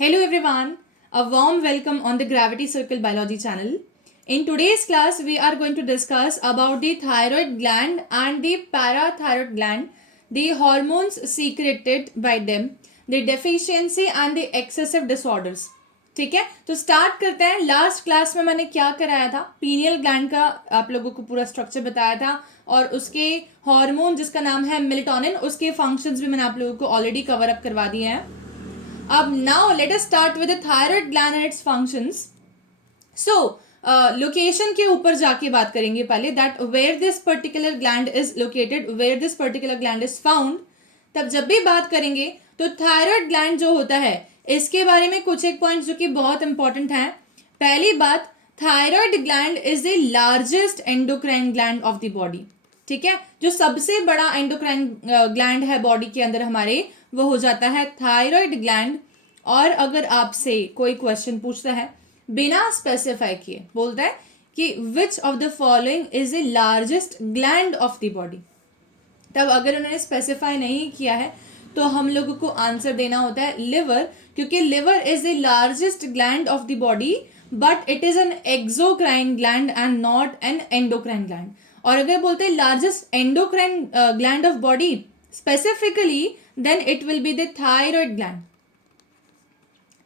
Hello everyone, a warm welcome on the Gravity Circle Biology channel. In today's class, we are going to discuss about the thyroid gland and the parathyroid gland, the hormones secreted by them, the deficiency and the excessive disorders. ठीक है, तो start करते हैं. Last class में मैंने क्या कराया था, पीनियल ग्लैंड का आप लोगों को पूरा स्ट्रक्चर बताया था और उसके हार्मोन जिसका नाम है मेलेटोनिन, उसके फंक्शंस भी मैंने आप लोगों को ऑलरेडी कवर अप करवा दिए हैं. अब now let us start with the thyroid gland and its functions. So location के ऊपर जाके बात करेंगे पहले, that where this particular gland is located, where this particular gland is found. तब जब भी बात करेंगे तो थायराइड ग्लैंड जो होता है इसके बारे में कुछ एक पॉइंट्स जो कि बहुत इंपॉर्टेंट हैं. पहली बात, thyroid gland is the largest endocrine gland of the body. ठीक है, जो सबसे बड़ा एंडोक्राइन ग्लैंड है बॉडी के अंदर हमारे, वो हो जाता है थायराइड ग्लैंड. और अगर आपसे कोई क्वेश्चन पूछता है बिना स्पेसिफाई किए, बोलता है कि which of the following is the largest gland of the body, तब अगर उन्होंने स्पेसिफाई नहीं किया है तो हम लोगों को आंसर देना होता है लिवर, क्योंकि liver is the largest gland of the body but it is an exocrine gland and not an endocrine gland. और अगर बोलते हैं largest endocrine gland of body specifically, then it will be the thyroid gland.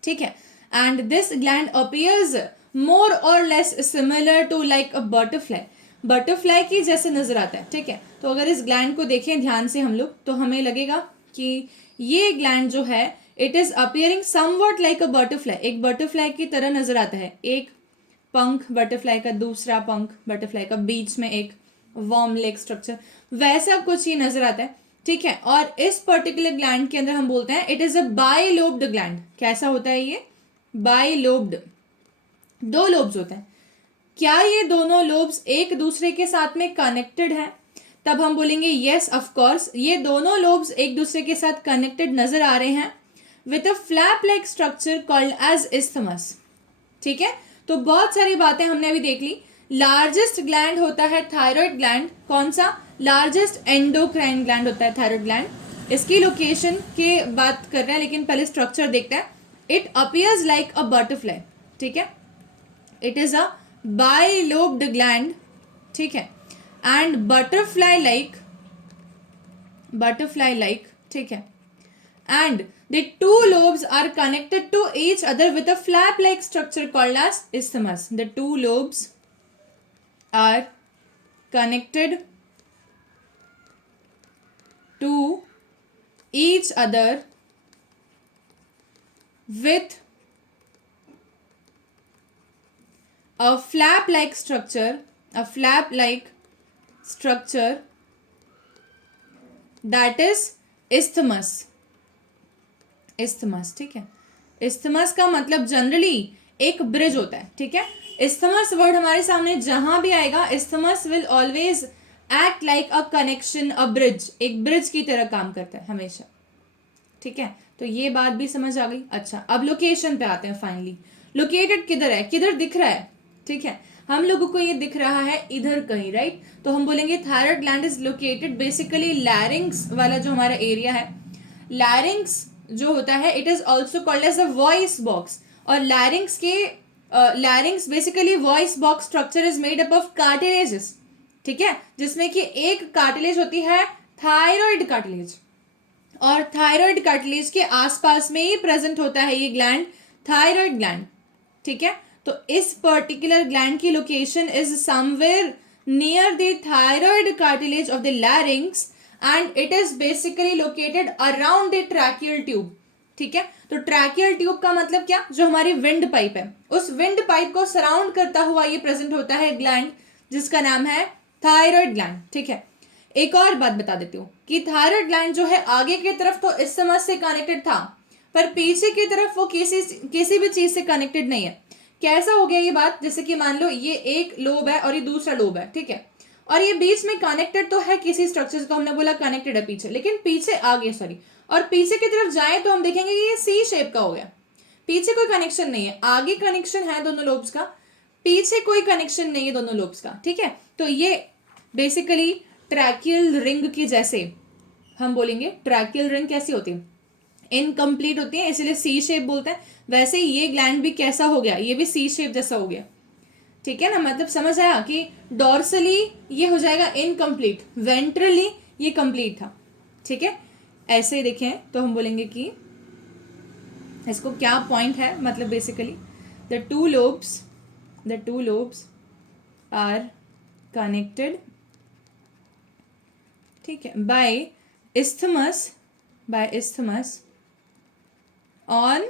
ठीक है, and this gland appears more और less similar to like a butterfly. Butterfly की जैसे नजर आता है. ठीक है, तो अगर इस ग्लैंड को देखें ध्यान से हम लोग, तो हमें लगेगा कि ये ग्लैंड जो है it is appearing somewhat like a butterfly, एक बटरफ्लाई की तरह नजर आता है. एक पंख बटरफ्लाई का, दूसरा पंख बटरफ्लाई का, बीच में एक वॉर्म लेग स्ट्रक्चर, वैसा कुछ ही नजर आता है. ठीक है, और इस पर्टिकुलर ग्लैंड के अंदर हम बोलते हैं it is a bilobed gland. कैसा होता है ये? बाइलोब्ड, दो लोब्स होते हैं. क्या ये दोनों लोब्स एक दूसरे के साथ में कनेक्टेड हैं? तब हम बोलेंगे यस ऑफ कोर्स, ये दोनों लोब्स एक दूसरे के साथ कनेक्टेड नजर आ रहे हैं with a flap like structure called as isthmus. ठीक है, तो बहुत सारी बातें हमने अभी देख ली. लार्जेस्ट ग्लैंड होता है थायराइड ग्लैंड. कौन सा? लार्जेस्ट एंडोक्राइन ग्लैंड होता है थायराइड ग्लैंड. इसकी लोकेशन के बात कर रहे हैं, लेकिन पहले स्ट्रक्चर देखते हैं. It appears like a butterfly. ठीक है, it is a bilobed gland. ठीक है, एंड बटरफ्लाई लाइक. ठीक है, and the two lobes are connected to each other with a flap-like structure called as isthmus. The two lobes are connected to each other with a flap-like structure, that is isthmus. Isthmus. ठीक है, isthmus का मतलब generally एक bridge होता है. ठीक है, isthmus word हमारे सामने जहां भी आएगा, isthmus will always act like a connection, a bridge, एक ब्रिज की तरह काम करता है हमेशा. ठीक है, तो ये बात भी समझ आ गई. अच्छा, अब लोकेशन पे आते हैं. फाइनली लोकेटेड किधर है, किधर दिख रहा है? ठीक है, हम लोगों को ये दिख रहा है इधर कहीं, राइट. तो हम बोलेंगे thyroid gland is located basically larynx वाला जो हमारा एरिया है. लैरिंग्स जो होता है it is also called as a voice box. और लैरिंग्स के larynx basically voice box structure is made up of cartilages. ठीक है, जिसमें कि एक कार्टिलेज होती है थायराइड कार्टिलेज, और थायराइड कार्टिलेज के आसपास में ही प्रेजेंट होता है ये ग्लैंड, थायराइड ग्लैंड. ठीक है, तो इस पर्टिकुलर ग्लैंड की location is somewhere near the thyroid cartilage of the larynx and it is basically located around the tracheal tube. ठीक है, तो ट्रैकियल ट्यूब का मतलब क्या? जो हमारी विंड पाइप है, उस विंड पाइप को सराउंड करता हुआ ये प्रेजेंट होता है ग्लैंड जिसका नाम है थायराइड ग्लैंड. ठीक है, एक और बात बता देती हूँ कि थायराइड ग्लैंड जो है आगे की तरफ तो इस्थमस से कनेक्टेड था, पर पीछे की तरफ वो किसी भी चीज से कनेक्टेड नहीं है. कैसा हो गया ये बात? जैसे कि मान लो ये एक लोब है और ये दूसरा लोब है. ठीक है, और ये बीच में कनेक्टेड तो है किसी स्ट्रक्चर को, हमने बोला कनेक्टेड है पीछे, लेकिन पीछे आगे और पीछे की तरफ जाए तो हम देखेंगे कि ये सी शेप का हो गया. पीछे कोई कनेक्शन नहीं है, आगे कनेक्शन है दोनों लोब्स का, पीछे कोई कनेक्शन नहीं है दोनों लोब्स का. ठीक है, तो ये बेसिकली ट्रैकियल रिंग की जैसे हम बोलेंगे. ट्रैकियल रिंग कैसी होती है? इनकम्प्लीट होती हैं, इसलिए सी शेप बोलते हैं। वैसे ही ये ग्लैंड भी कैसा हो गया, ये भी सी शेप जैसा हो गया, ठीक है ना। मतलब समझ आया कि डॉर्सली ये हो जाएगा इनकम्प्लीट, वेंट्रली ये कंप्लीट था, ठीक है। ऐसे ही देखें तो हम बोलेंगे कि इसको क्या पॉइंट है, मतलब basically the two lobes are connected, ठीक है, by isthmus on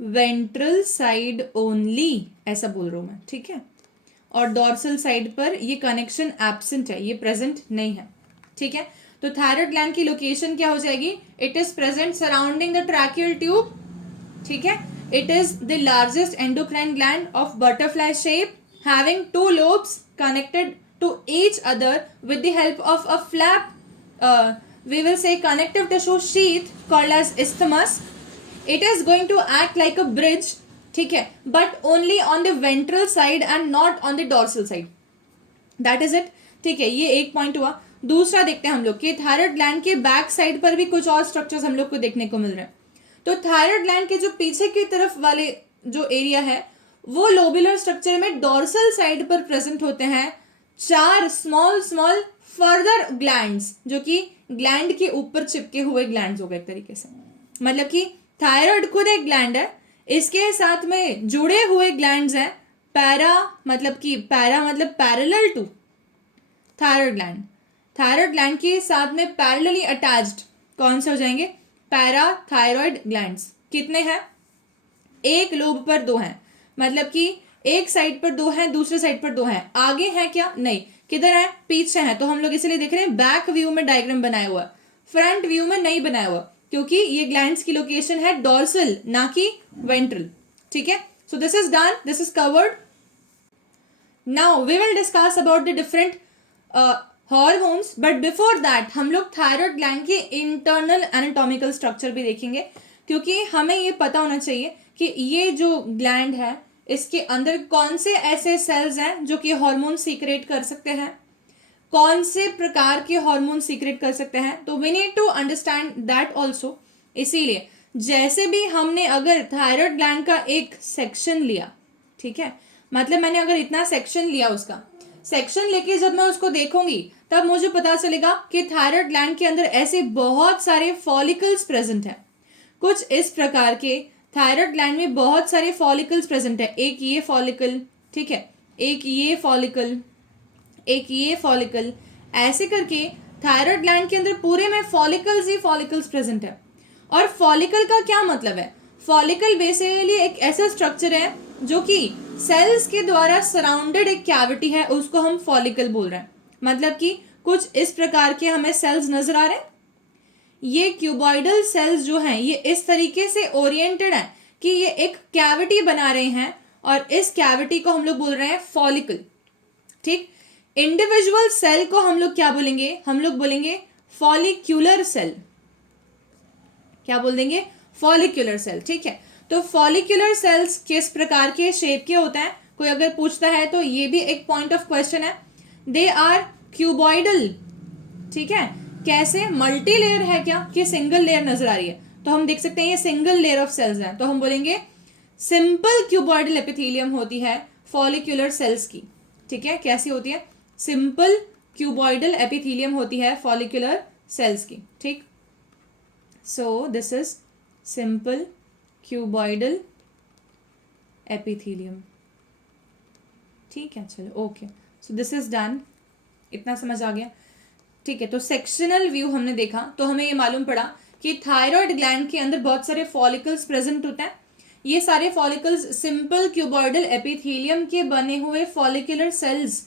ventral side only, ऐसा बोल रहा हूं मैं, ठीक है। और डॉर्सल साइड पर ये कनेक्शन एब्सेंट है, ये प्रेजेंट नहीं है, ठीक है। तो थायराइड ग्लैंड की लोकेशन क्या हो जाएगी, it is present surrounding the tracheal tube, ठीक है। It is the largest endocrine gland of butterfly shape, having two lobes connected to each other with the help of a flap, we will say connective tissue sheath called as isthmus. It is going to act like a bridge, ठीक है, but only on the ventral side and not on the dorsal side. That is it, ठीक है। ये एक point हुआ। दूसरा देखते हैं हम लोग कि थायराइड ग्लैंड के बैक साइड पर भी कुछ और स्ट्रक्चर्स हम लोग को देखने को मिल रहे हैं। तो थायराइड ग्लैंड के जो पीछे की तरफ वाले जो एरिया है वो लोबुलर स्ट्रक्चर में डॉर्सल साइड पर प्रेजेंट होते हैं 4 स्मॉल फर्दर ग्लैंड्स, जो कि ग्लैंड के ऊपर चिपके हुए ग्लैंड्स हो गए एक तरीके से। मतलब कि थायराइड खुद एक ग्लैंड है, इसके साथ में जुड़े हुए ग्लैंड्स हैं पैरा मतलब parallel to thyroid gland. Thyroid gland के साथ में पैरेलली अटैच्ड कौन से हो जाएंगे, पैराथायरॉइड ग्लैंड्स। कितने हैं, एक लोब पर 2 हैं, मतलब कि एक साइड पर 2 हैं, दूसरे साइड पर 2 हैं। आगे है क्या, नहीं, किधर है, पीछे है। तो हम लोग इसलिए देख रहे हैं बैक व्यू में डायग्राम बनाया हुआ, फ्रंट व्यू में नहीं बनाया हुआ, क्योंकि ये ग्लैंड्स की लोकेशन है डॉर्सल ना कि वेंट्रल, ठीक है। So this is done, this is covered. Now we will discuss about the different hormones, but before that हम लोग थायराइड ग्लैंड के इंटरनल एनाटॉमिकल स्ट्रक्चर भी देखेंगे, क्योंकि हमें ये पता होना चाहिए कि ये जो ग्लैंड है इसके अंदर कौन से ऐसे सेल्स हैं जो कि हार्मोन सीक्रेट कर सकते हैं, कौन से प्रकार के हार्मोन सीक्रेट कर सकते हैं। तो we need to understand that also. इसीलिए जैसे भी हमने अगर थायराइड ग्लैंड का एक सेक्शन लिया, ठीक है, मतलब मैंने अगर इतना सेक्शन लिया, उसका सेक्शन लेके जब मैं उसको देखूंगी तब मुझे पता चलेगा कि थायराइड ग्लैंड के अंदर ऐसे बहुत सारे फॉलिकल्स प्रेजेंट हैं। कुछ इस प्रकार के थायराइड ग्लैंड में बहुत सारे फॉलिकल्स प्रेजेंट है। एक ये फॉलिकल, ठीक है, एक ये फॉलिकल, एक ये फॉलिकल, ऐसे करके थायराइड ग्लैंड के अंदर पूरे में फॉलिकल्स ही फॉलिकल्स प्रेजेंट है। और फॉलिकल का क्या मतलब है, फॉलिकल बेसिकली एक ऐसा स्ट्रक्चर है जो कि सेल्स के द्वारा सराउंडेड एक कैविटी है, उसको हम फॉलिकल बोल रहे हैं। मतलब कि कुछ इस प्रकार के हमें सेल्स नजर आ रहे हैं। ये क्यूबॉइडल सेल्स जो हैं ये इस तरीके से ओरिएंटेड हैं कि ये एक कैविटी बना रहे हैं, और इस कैविटी को हम लोग बोल रहे हैं फॉलिकल, ठीक। इंडिविजुअल सेल को हम लोग क्या बोलेंगे, हम लोग बोलेंगे फॉलिक्यूलर सेल। क्या बोल देंगे, फॉलिक्यूलर सेल, ठीक है। तो फॉलिक्यूलर सेल्स किस प्रकार के शेप के होते हैं, कोई अगर पूछता है तो ये भी एक पॉइंट ऑफ क्वेश्चन है। दे आर क्यूबॉइडल, ठीक है। कैसे, मल्टी लेयर है क्या कि सिंगल लेयर नजर आ रही है, तो हम देख सकते हैं ये सिंगल लेयर ऑफ सेल्स हैं, तो हम बोलेंगे सिंपल क्यूबॉइडल एपिथेलियम होती है फॉलिक्यूलर सेल्स की, ठीक है। कैसी होती है, सिंपल क्यूबॉइडल एपिथेलियम होती है फॉलिक्यूलर सेल्स की, ठीक। सो this is simple cuboidal epithelium, ठीक है। चलो okay, so this is done, इतना समझ आ गया, ठीक है। तो सेक्शनल व्यू हमने देखा तो हमें ये मालूम पड़ा कि थायराइड ग्लैंड के अंदर बहुत सारे फॉलिकल्स प्रेजेंट होते हैं। ये सारे फॉलिकल्स सिंपल क्यूबॉइडल एपिथेलियम के बने हुए फॉलिकुलर सेल्स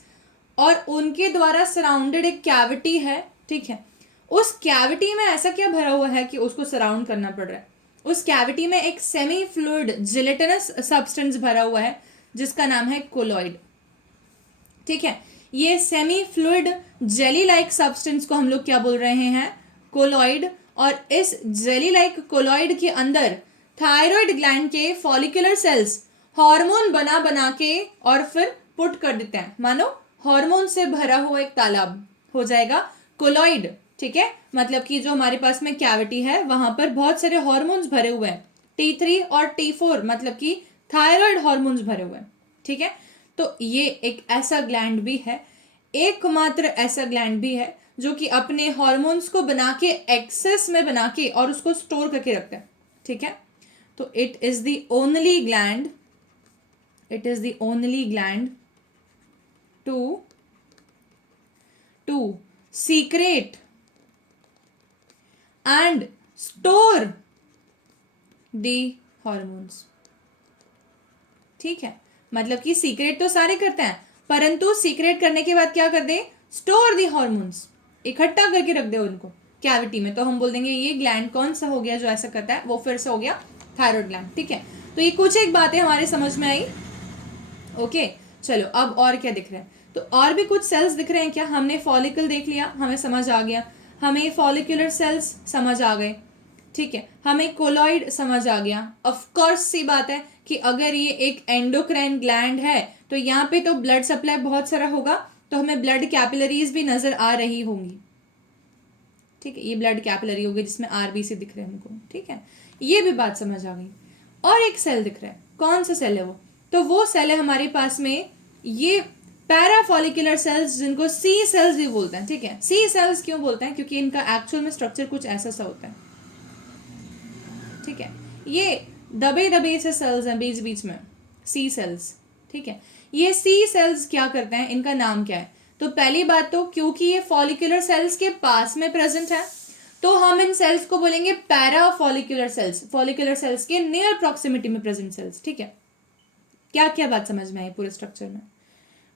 और उनके द्वारा सराउंडेड एक कैविटी है, ठीक है। उस कैविटी में ऐसा क्या भरा हुआ है कि उसको सराउंड करना पड़ रहा है, उस कैविटी में एक सेमी फ्लूइड जिलेटिनस सब्सटेंस भरा हुआ है जिसका नाम है कोलॉइड, ठीक है। ये semi fluid jelly like substance को हम लोग क्या बोल रहे हैं, कोलॉइड। और इस जेली लाइक कोलॉइड के अंदर थायराइड ग्लैंड के फॉलिकुलर सेल्स हार्मोन बना बना के और फिर पुट कर देते हैं, मानो हार्मोन से भरा हुआ एक तालाब हो जाएगा कोलॉइड, ठीक है, मतलब कि जो हमारे पास में कैविटी है वहां पर बहुत सारे हॉर्मोन्स भरे हुए हैं, T3 और T4 मतलब कि थायराइड हॉर्मोन्स भरे हुए हैं। ठीक है, तो ये एक ऐसा ग्लैंड भी है, एकमात्र ऐसा ग्लैंड भी है जो कि अपने हॉर्मोन्स को बना के एक्सेस में बना के और उसको स्टोर करके रखता है। ठीक है, तो it is the only gland, it is the only gland to secrete and store the hormones। ठीक है, मतलब कि सीक्रेट तो सारे करते हैं, परंतु सीक्रेट करने के बाद क्या कर दे, स्टोर दी हॉर्मोन्स, इकट्ठा करके रख दे उनको कैविटी में। तो हम बोल देंगे ये ग्लैंड कौन सा हो गया जो ऐसा करता है, वो फिर से हो गया थायराइड ग्लैंड। ठीक है, तो ये कुछ एक बातें हमारे समझ में आई। ओके, चलो अब और क्या दिख रहा है, तो और भी कुछ सेल्स दिख रहे हैं क्या। हमने फॉलिकल देख लिया, हमें समझ आ गया, हमें फॉलिकुलर सेल्स समझ आ गए। ठीक है, हमें कोलॉइड समझ आ गया। ऑफ कोर्स सी बात है कि अगर ये एक एंडोक्राइन ग्लैंड है तो यहाँ पे तो ब्लड सप्लाई बहुत सारा होगा, तो हमें ब्लड कैपिलरीज भी नजर आ रही होंगी। ठीक है, ये ब्लड कैपिलरी होगी जिसमें आरबीसी दिख रहे हैं हमको। ठीक है, ये भी बात समझ आ गई। और एक सेल दिख रहा है, कौन सा सेल है वो, तो वो सेल है हमारे पास में ये पैराफॉलिकुलर सेल्स, जिनको सी सेल्स भी बोलते हैं। ठीक है, सी सेल्स क्यों बोलते हैं, क्योंकि इनका एक्चुअल में स्ट्रक्चर कुछ ऐसा सा होता है। ठीक है, ये दबे दबे से सेल्स हैं बीच बीच में, सी सेल्स। ठीक है, ये सी सेल्स क्या करते हैं, इनका नाम क्या है, तो पहली बात तो क्योंकि ये फॉलिकुलर सेल्स के पास में प्रेजेंट है तो हम इन सेल्स को बोलेंगे पैराफॉलिकुलर सेल्स, फॉलिकुलर सेल्स के नियर प्रॉक्सिमिटी में प्रेजेंट सेल्स। ठीक है, क्या क्या बात समझ में आई पूरे स्ट्रक्चर में,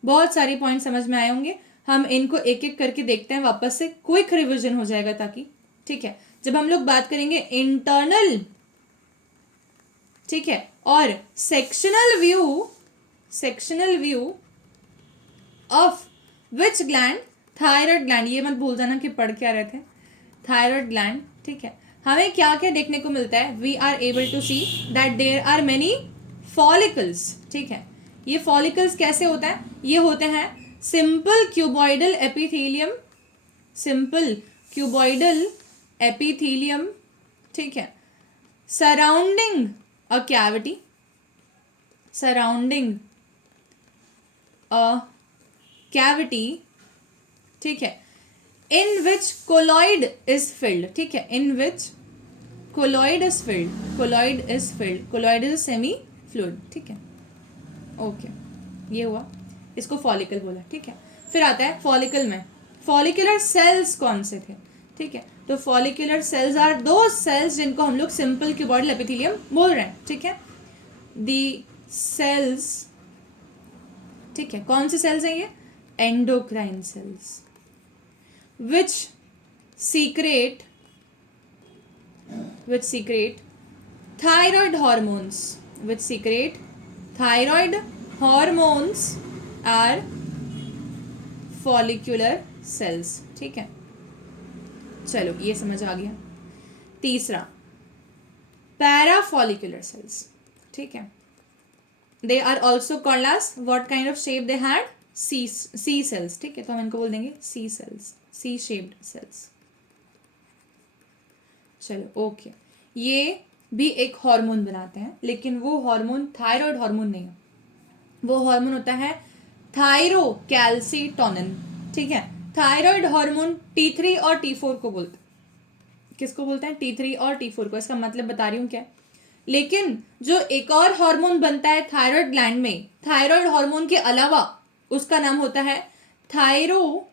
बहुत सारे पॉइंट समझ में आए होंगे। हम इनको एक एक करके देखते हैं वापस से, क्विक रिवीजन हो जाएगा ताकि। ठीक है, जब हम लोग बात करेंगे इंटरनल, ठीक है, और sectional view of which gland, thyroid gland, ये मत भूल जाना कि पढ़ क्या रहे थे, थायराइड ग्लैंड। ठीक है, हमें क्या क्या देखने को मिलता है, we are able to see that there are many follicles. ठीक है, ये फॉलिकल्स कैसे होता है, ये होते हैं simple cuboidal epithelium, simple cuboidal epithelium. ठीक है, surrounding a cavity, surrounding a cavity. ठीक है, in which colloid is filled. ठीक है, in which colloid is filled, colloid is filled, colloid is semi fluid. ठीक है, ओके, ये हुआ, इसको फॉलिकल बोला। ठीक है, फिर आता है फॉलिकल में फॉलिकुलर सेल्स कौन से थे। ठीक है, तो फॉलिकुलर सेल्स आर दो सेल्स जिनको हम लोग सिंपल क्यूबॉइडल एपिथेलियम बोल रहे हैं। ठीक है, दी सेल्स, ठीक है, कौन से सेल्स हैं ये, endocrine cells, which secrete thyroid hormones, which secrete thyroid hormones are follicular cells। ठीक है, चलो ये समझ आ गया। तीसरा, पैराफॉलिकुलर सेल्स। ठीक है, they are also called as what kind of shape they had, C cells. ठीक है, तो हम इनको बोल देंगे C cells, C shaped cells. चलो ओके, ये भी एक हार्मोन बनाते हैं, लेकिन वो हार्मोन थायराइड हार्मोन नहीं है, वो हार्मोन होता है थायरोकैल्सिटोनिन। ठीक है, थायराइड हार्मोन T3 और T4 को बोलते हैं। किसको बोलते हैं, T3 और T4 को, इसका मतलब बता रही हूँ क्या। लेकिन जो एक और हार्मोन बनता है थायराइड ग्लैंड में, थायराइड हार्मोन के अलावा, उसका नाम होता है थायरोकैल्सिटोनिन,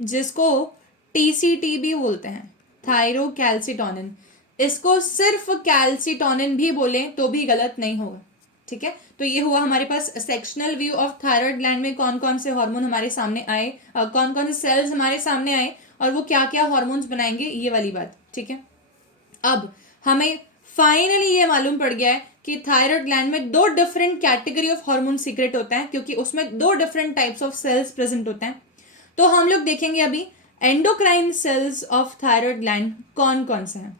जिसको TCT भी बोलते हैं, थायरोकैल्सिटोनिन। इसको सिर्फ कैल्सिटोनिन भी बोले तो भी गलत नहीं होगा। ठीक है, तो ये हुआ हमारे पास sectional view of thyroid gland में कौन कौन से हार्मोन हमारे सामने आए, कौन कौन से सेल्स हमारे सामने आए और वो क्या क्या हार्मोन्स बनाएंगे, ये वाली बात। ठीक है, अब हमें फाइनली ये मालूम पड़ गया है कि थायराइड ग्लैंड में दो different category of hormone secrete होता है, क्योंकि उसमें दो different types of cells present होते हैं। तो हम लोग देखेंगे अभी endocrine cells of thyroid gland कौन कौन से हैं।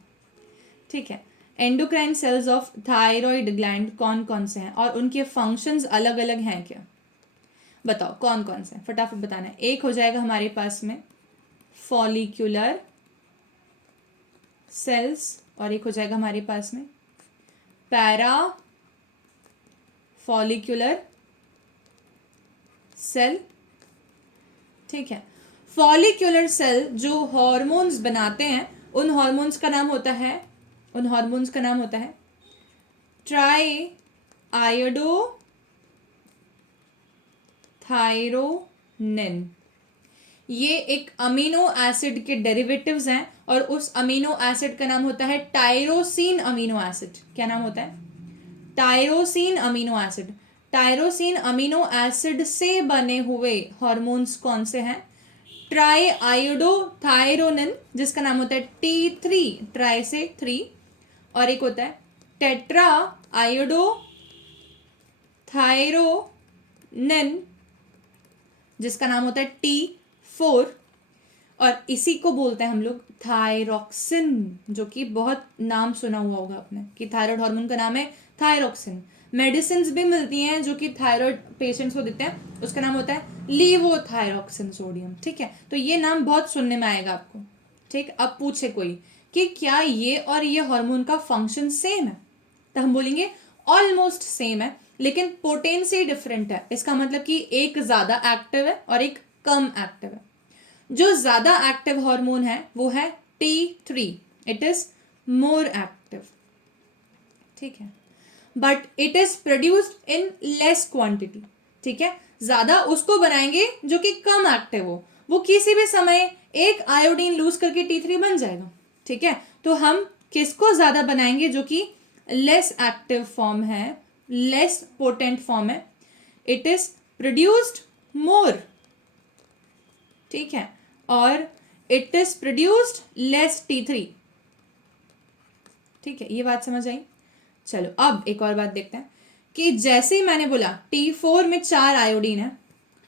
ठीक है, endocrine cells of thyroid gland कौन कौन से हैं और उनके फंक्शंस अलग अलग हैं क्या। बताओ कौन कौन से, फटाफट बताना है। एक हो जाएगा हमारे पास में फॉलिक्यूलर सेल्स, और एक हो जाएगा हमारे पास में पैरा फॉलिक्यूलर सेल। ठीक है, फॉलिक्यूलर सेल जो हॉर्मोन्स बनाते हैं, उन हॉर्मोन्स का नाम होता है ट्राई आयोडो थायरोनिन। ये एक अमीनो एसिड के डेरिवेटिव्स हैं, और उस अमीनो एसिड का नाम होता है टायरोसिन अमीनो एसिड। क्या नाम होता है? Tyrosine amino acid. Tyrosine amino acid से बने हुए हॉर्मोन्स कौन से हैं? ट्राई आयोडोथायरोनिन, जिसका नाम होता है T3, ट्राई से 3, और एक होता है टेट्रा आयोडोथायरोनिन, जिसका नाम होता है T4, और इसी को बोलते हैं हम लोग थायरोक्सिन, जो कि बहुत नाम सुना हुआ होगा आपने कि थायराइड हार्मोन का नाम है थायरोक्सिन। मेडिसिन भी मिलती हैं जो कि थायराइड पेशेंट्स को देते हैं, उसका नाम होता है लीवोथायरोक्सिन सोडियम। ठीक है, तो ये नाम बहुत सुनने में आएगा आपको। ठीक, अब पूछे कोई कि क्या ये और ये हार्मोन का फंक्शन सेम है, तो हम बोलेंगे ऑलमोस्ट सेम है, लेकिन पोटेंसी डिफरेंट है। इसका मतलब कि एक ज्यादा एक्टिव है और एक कम एक्टिव है। जो ज्यादा एक्टिव हार्मोन है वो है T3, it is more active. ठीक है, but it is produced in less quantity. ठीक है, ज्यादा उसको बनाएंगे जो कि कम एक्टिव हो, वो किसी भी समय एक आयोडीन लूज करके T3 बन जाएगा। ठीक है, तो हम किसको ज्यादा बनाएंगे? जो कि लेस एक्टिव फॉर्म है, लेस पोटेंट फॉर्म है, इट इज प्रोड्यूस्ड मोर। ठीक है, और it is produced less T3। ठीक है, ये बात समझ आई? चलो अब एक और बात देखते हैं कि जैसे ही मैंने बोला T4 में 4 आयोडीन है,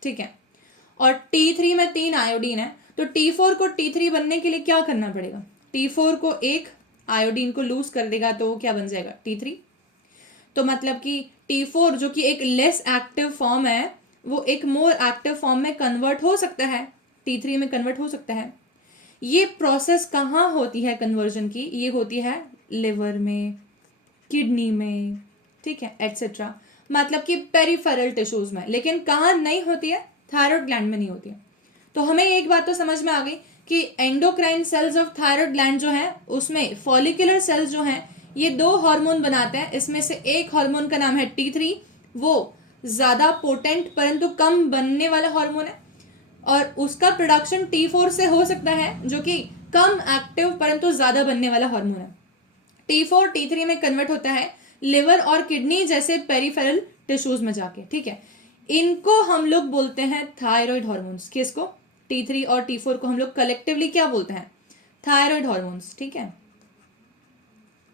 ठीक है, और T3 में 3 आयोडीन है, तो T4 को T3 बनने के लिए क्या करना पड़ेगा? T4 को एक आयोडीन को लूज कर देगा तो क्या बन जाएगा? T3। तो मतलब कि T4 जो कि एक लेस एक्टिव फॉर्म है, वो एक मोर एक्टिव फॉर्म में कन्वर्ट हो सकता है, T3 में कन्वर्ट हो सकता है। ये प्रोसेस कहाँ होती है कन्वर्जन की? ये होती है लिवर में, किडनी में, ठीक है, एटसेट्रा, मतलब कि पेरिफेरल टिश्यूज में। लेकिन कहाँ नहीं होती है? थायराइड ग्लैंड में नहीं होती है। तो हमें एक बात तो समझ में आ गई कि endocrine cells of thyroid gland जो है, उसमें फॉलिकुलर सेल्स जो हैं, ये 2 हार्मोन बनाते हैं। इसमें से एक हार्मोन का नाम है T3, वो ज्यादा पोटेंट परंतु कम बनने वाला हार्मोन है, और उसका प्रोडक्शन T4 से हो सकता है, जो कि कम एक्टिव परंतु ज्यादा बनने वाला हार्मोन है। T4 T3 में कन्वर्ट होता है लिवर और किडनी जैसे पेरिफेरल टिश्यूज में जाके। ठीक है, इनको हम लोग बोलते हैं थायराइड हार्मोन्स। किसको? T3 और T4 को हम लोग कलेक्टिवली क्या बोलते हैं? Thyroid hormones. ठीक है,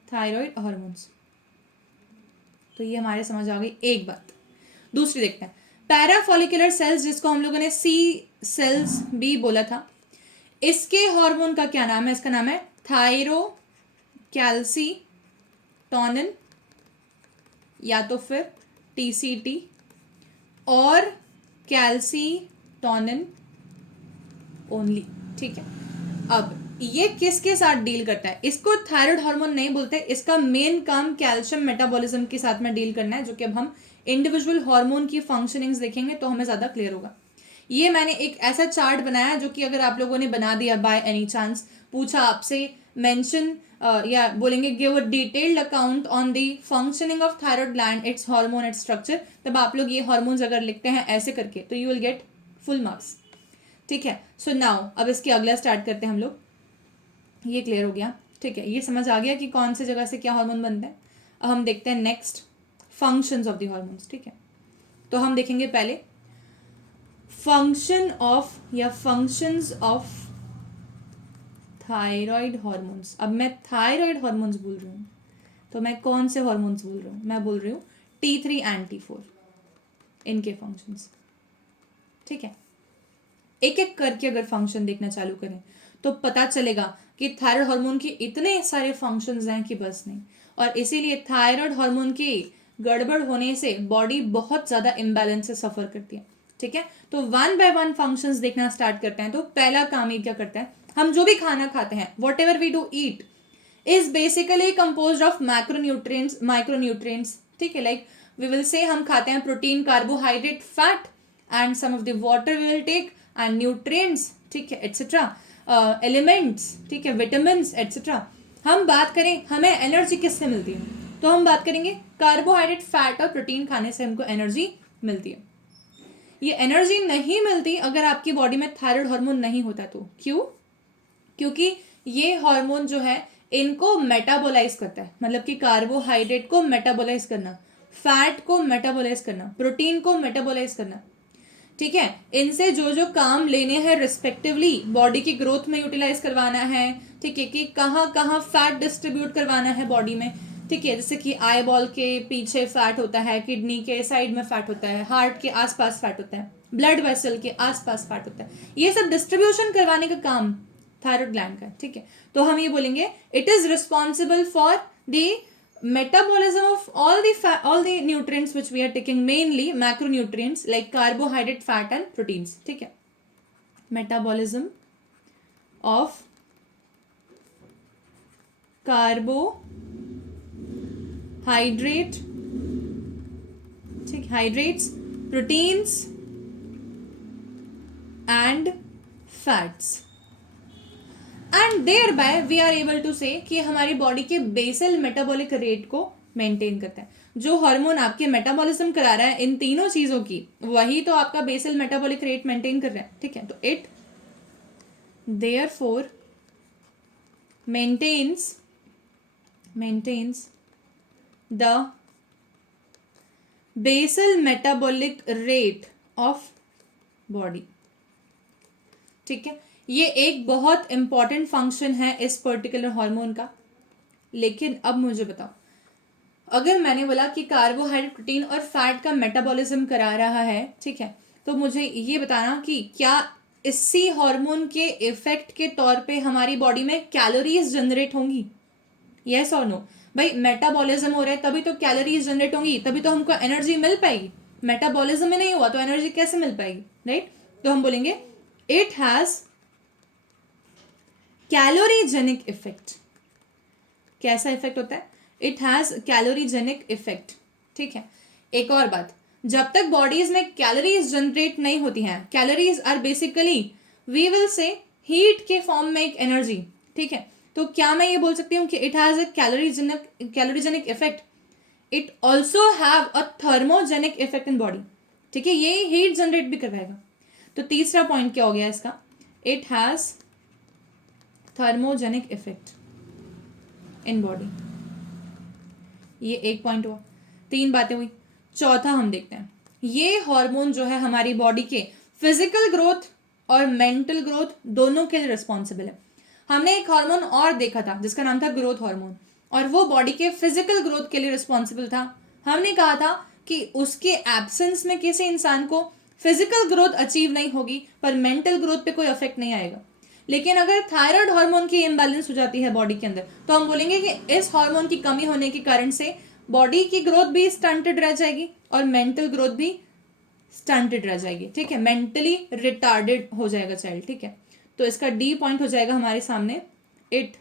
थायराइड हार्मोन्स। तो ये हमारे समझ आ गई एक बात। दूसरी देखते हैं, पैराफॉलिकुलर सेल्स, जिसको हम लोगों ने सी सेल्स भी बोला था, इसके हार्मोन का क्या नाम है? इसका नाम है थायरो कैल्सीटोनिन, या तो फिर TCT, और कैल्सीटोनिन ओनली। ठीक है, अब ये किसके साथ डील करता है? इसको थायराइड हार्मोन नहीं बोलते, इसका मेन काम कैल्शियम मेटाबॉलिज्म के साथ में डील करना है, जो कि अब हम इंडिविजुअल हार्मोन की फंक्शनिंग्स देखेंगे तो हमें ज्यादा क्लियर होगा। ये मैंने एक ऐसा चार्ट बनाया जो कि अगर आप लोगों ने बना दिया बाय एनी चांस, पूछा आपसे मेंशन या बोलेंगे give a detailed account on the functioning of thyroid gland, it's hormone, its structure, तब आप लोग ये हार्मोन्स अगर लिखते हैं ऐसे करके तो you will get full marks. ठीक है, सो नाउ अब इसके अगला स्टार्ट करते हैं हम लोग। ये क्लियर हो गया? ठीक है, ये समझ आ गया कि कौन से जगह से क्या हार्मोन बनता है। अब हम देखते हैं next functions of the hormones. ठीक है, तो हम देखेंगे पहले फंक्शन ऑफ या फंक्शंस ऑफ थायराइड हार्मोन्स। अब मैं थायराइड हार्मोन्स बोल रही हूँ तो मैं कौन से हार्मोन्स बोल रही हूँ? मैं बोल रही हूँ T3 एंड T4, इनके फंक्शंस। ठीक है, एक एक करके अगर फंक्शन देखना चालू करें तो पता चलेगा कि थायराइड हार्मोन के इतने सारे फंक्शंस हैं कि बस नहीं। और इसीलिए थायराइड हार्मोन की गड़बड़ होने से बॉडी बहुत ज़्यादा इम्बैलेंस से सफ़र करती है। ठीक है, तो 1 by 1 फंक्शंस देखना स्टार्ट करते हैं। तो पहला काम ये क्या करता है, हम जो भी खाना खाते हैं, whatever we do eat is basically composed of micronutrients. ठीक है, लाइक वी विल से हम खाते हैं protein, carbohydrate, fat and some of the water we will take and nutrients, ठीक है, एटसेट्रा, एलिमेंट्स, ठीक है, विटामिन एटसेट्रा। हम बात करें हमें एनर्जी किससे मिलती है, तो हम बात करेंगे कार्बोहाइड्रेट, फैट और प्रोटीन खाने से हमको एनर्जी मिलती है। ये एनर्जी नहीं मिलती अगर आपकी बॉडी में थायराइड हार्मोन नहीं होता। तो क्यों? क्योंकि ये हार्मोन जो है इनको मेटाबोलाइज करता है, मतलब कि कार्बोहाइड्रेट को मेटाबोलाइज करना, फैट को मेटाबोलाइज करना, प्रोटीन को मेटाबोलाइज करना। ठीक है, इनसे जो जो काम लेने हैं रिस्पेक्टिवली बॉडी की ग्रोथ में यूटिलाइज करवाना है, ठीक है, कि कहाँ कहाँ फैट डिस्ट्रीब्यूट करवाना है बॉडी में, ठीक है, जैसे कि आई बॉल के पीछे फैट होता है, किडनी के साइड में फैट होता है, हार्ट के आसपास फैट होता है, ब्लड वेसल के आसपास फैट होता है, ये सब डिस्ट्रीब्यूशन करवाने का काम थायराइड ग्लैंड का। ठीक है, तो हम ये बोलेंगे it is responsible for the metabolism of all the nutrients which we are taking, mainly macronutrients like carbohydrate, fat and proteins. ठीक है, metabolism of carbohydrate, ठीक, hydrates, proteins and fats, and thereby we are able to say कि हमारी body के basal metabolic rate को maintain करता है। जो हार्मोन आपके मेटाबॉलिज्म करा रहा है इन तीनों चीजों की, वही तो आपका बेसल मेटाबॉलिक रेट मेंटेन कर रहा है। ठीक है, तो it therefore maintains the basal metabolic rate of body. ठीक है, ये एक बहुत इंपॉर्टेंट फंक्शन है इस पर्टिकुलर हार्मोन का। लेकिन अब मुझे बताओ, अगर मैंने बोला कि कार्बोहाइड्रेट, प्रोटीन और फैट का मेटाबॉलिज्म करा रहा है, ठीक है, तो मुझे ये बताना कि क्या इसी हार्मोन के इफेक्ट के तौर पे हमारी बॉडी में कैलोरीज जनरेट होंगी? यस और नो? भाई मेटाबॉलिज्म हो रहा है तभी तो कैलोरीज जनरेट होंगी, तभी तो हमको एनर्जी मिल पाएगी। मेटाबॉलिज्म में नहीं हुआ तो एनर्जी कैसे मिल पाएगी, राइट? तो हम बोलेंगे इट हैज कैलोरीजेनिक इफेक्ट। कैसा इफेक्ट होता है? It has calorigenic effect. ठीक है, एक और बात, जब तक बॉडीज में कैलोरीज जनरेट नहीं होती हैं, calories are basically we will say heat के फॉर्म में एक एनर्जी। ठीक है, तो क्या मैं ये बोल सकती हूँ कि it has a calorigenic effect? It also have a thermogenic effect in body. ठीक है, ये हीट जनरेट भी करवाएगा। तो तीसरा पॉइंट क्या हो गया इसका? It has thermogenic effect in body. ये एक पॉइंट हुआ, 3 बातें हुई। चौथा हम देखते हैं, ये हार्मोन जो है हमारी बॉडी के फिजिकल ग्रोथ और मेंटल ग्रोथ दोनों के लिए रिस्पॉन्सिबल है। हमने एक हार्मोन और देखा था जिसका नाम था ग्रोथ हार्मोन, और वो बॉडी के फिजिकल ग्रोथ के लिए रिस्पॉन्सिबल था। हमने कहा था कि उसके एब्सेंस में किसी इंसान को फिजिकल ग्रोथ अचीव नहीं होगी पर मेंटल ग्रोथ पे कोई इफेक्ट नहीं आएगा। लेकिन अगर थायराइड हार्मोन की इम्बैलेंस हो जाती है बॉडी के अंदर, तो हम बोलेंगे कि इस हार्मोन की कमी होने के कारण से बॉडी की ग्रोथ भी स्टंटेड रह जाएगी और मेंटल ग्रोथ भी स्टंटेड रह जाएगी। ठीक है, मेंटली रिटार्डेड हो जाएगा चाइल्ड। ठीक है, तो इसका डी पॉइंट हो जाएगा हमारे सामने, it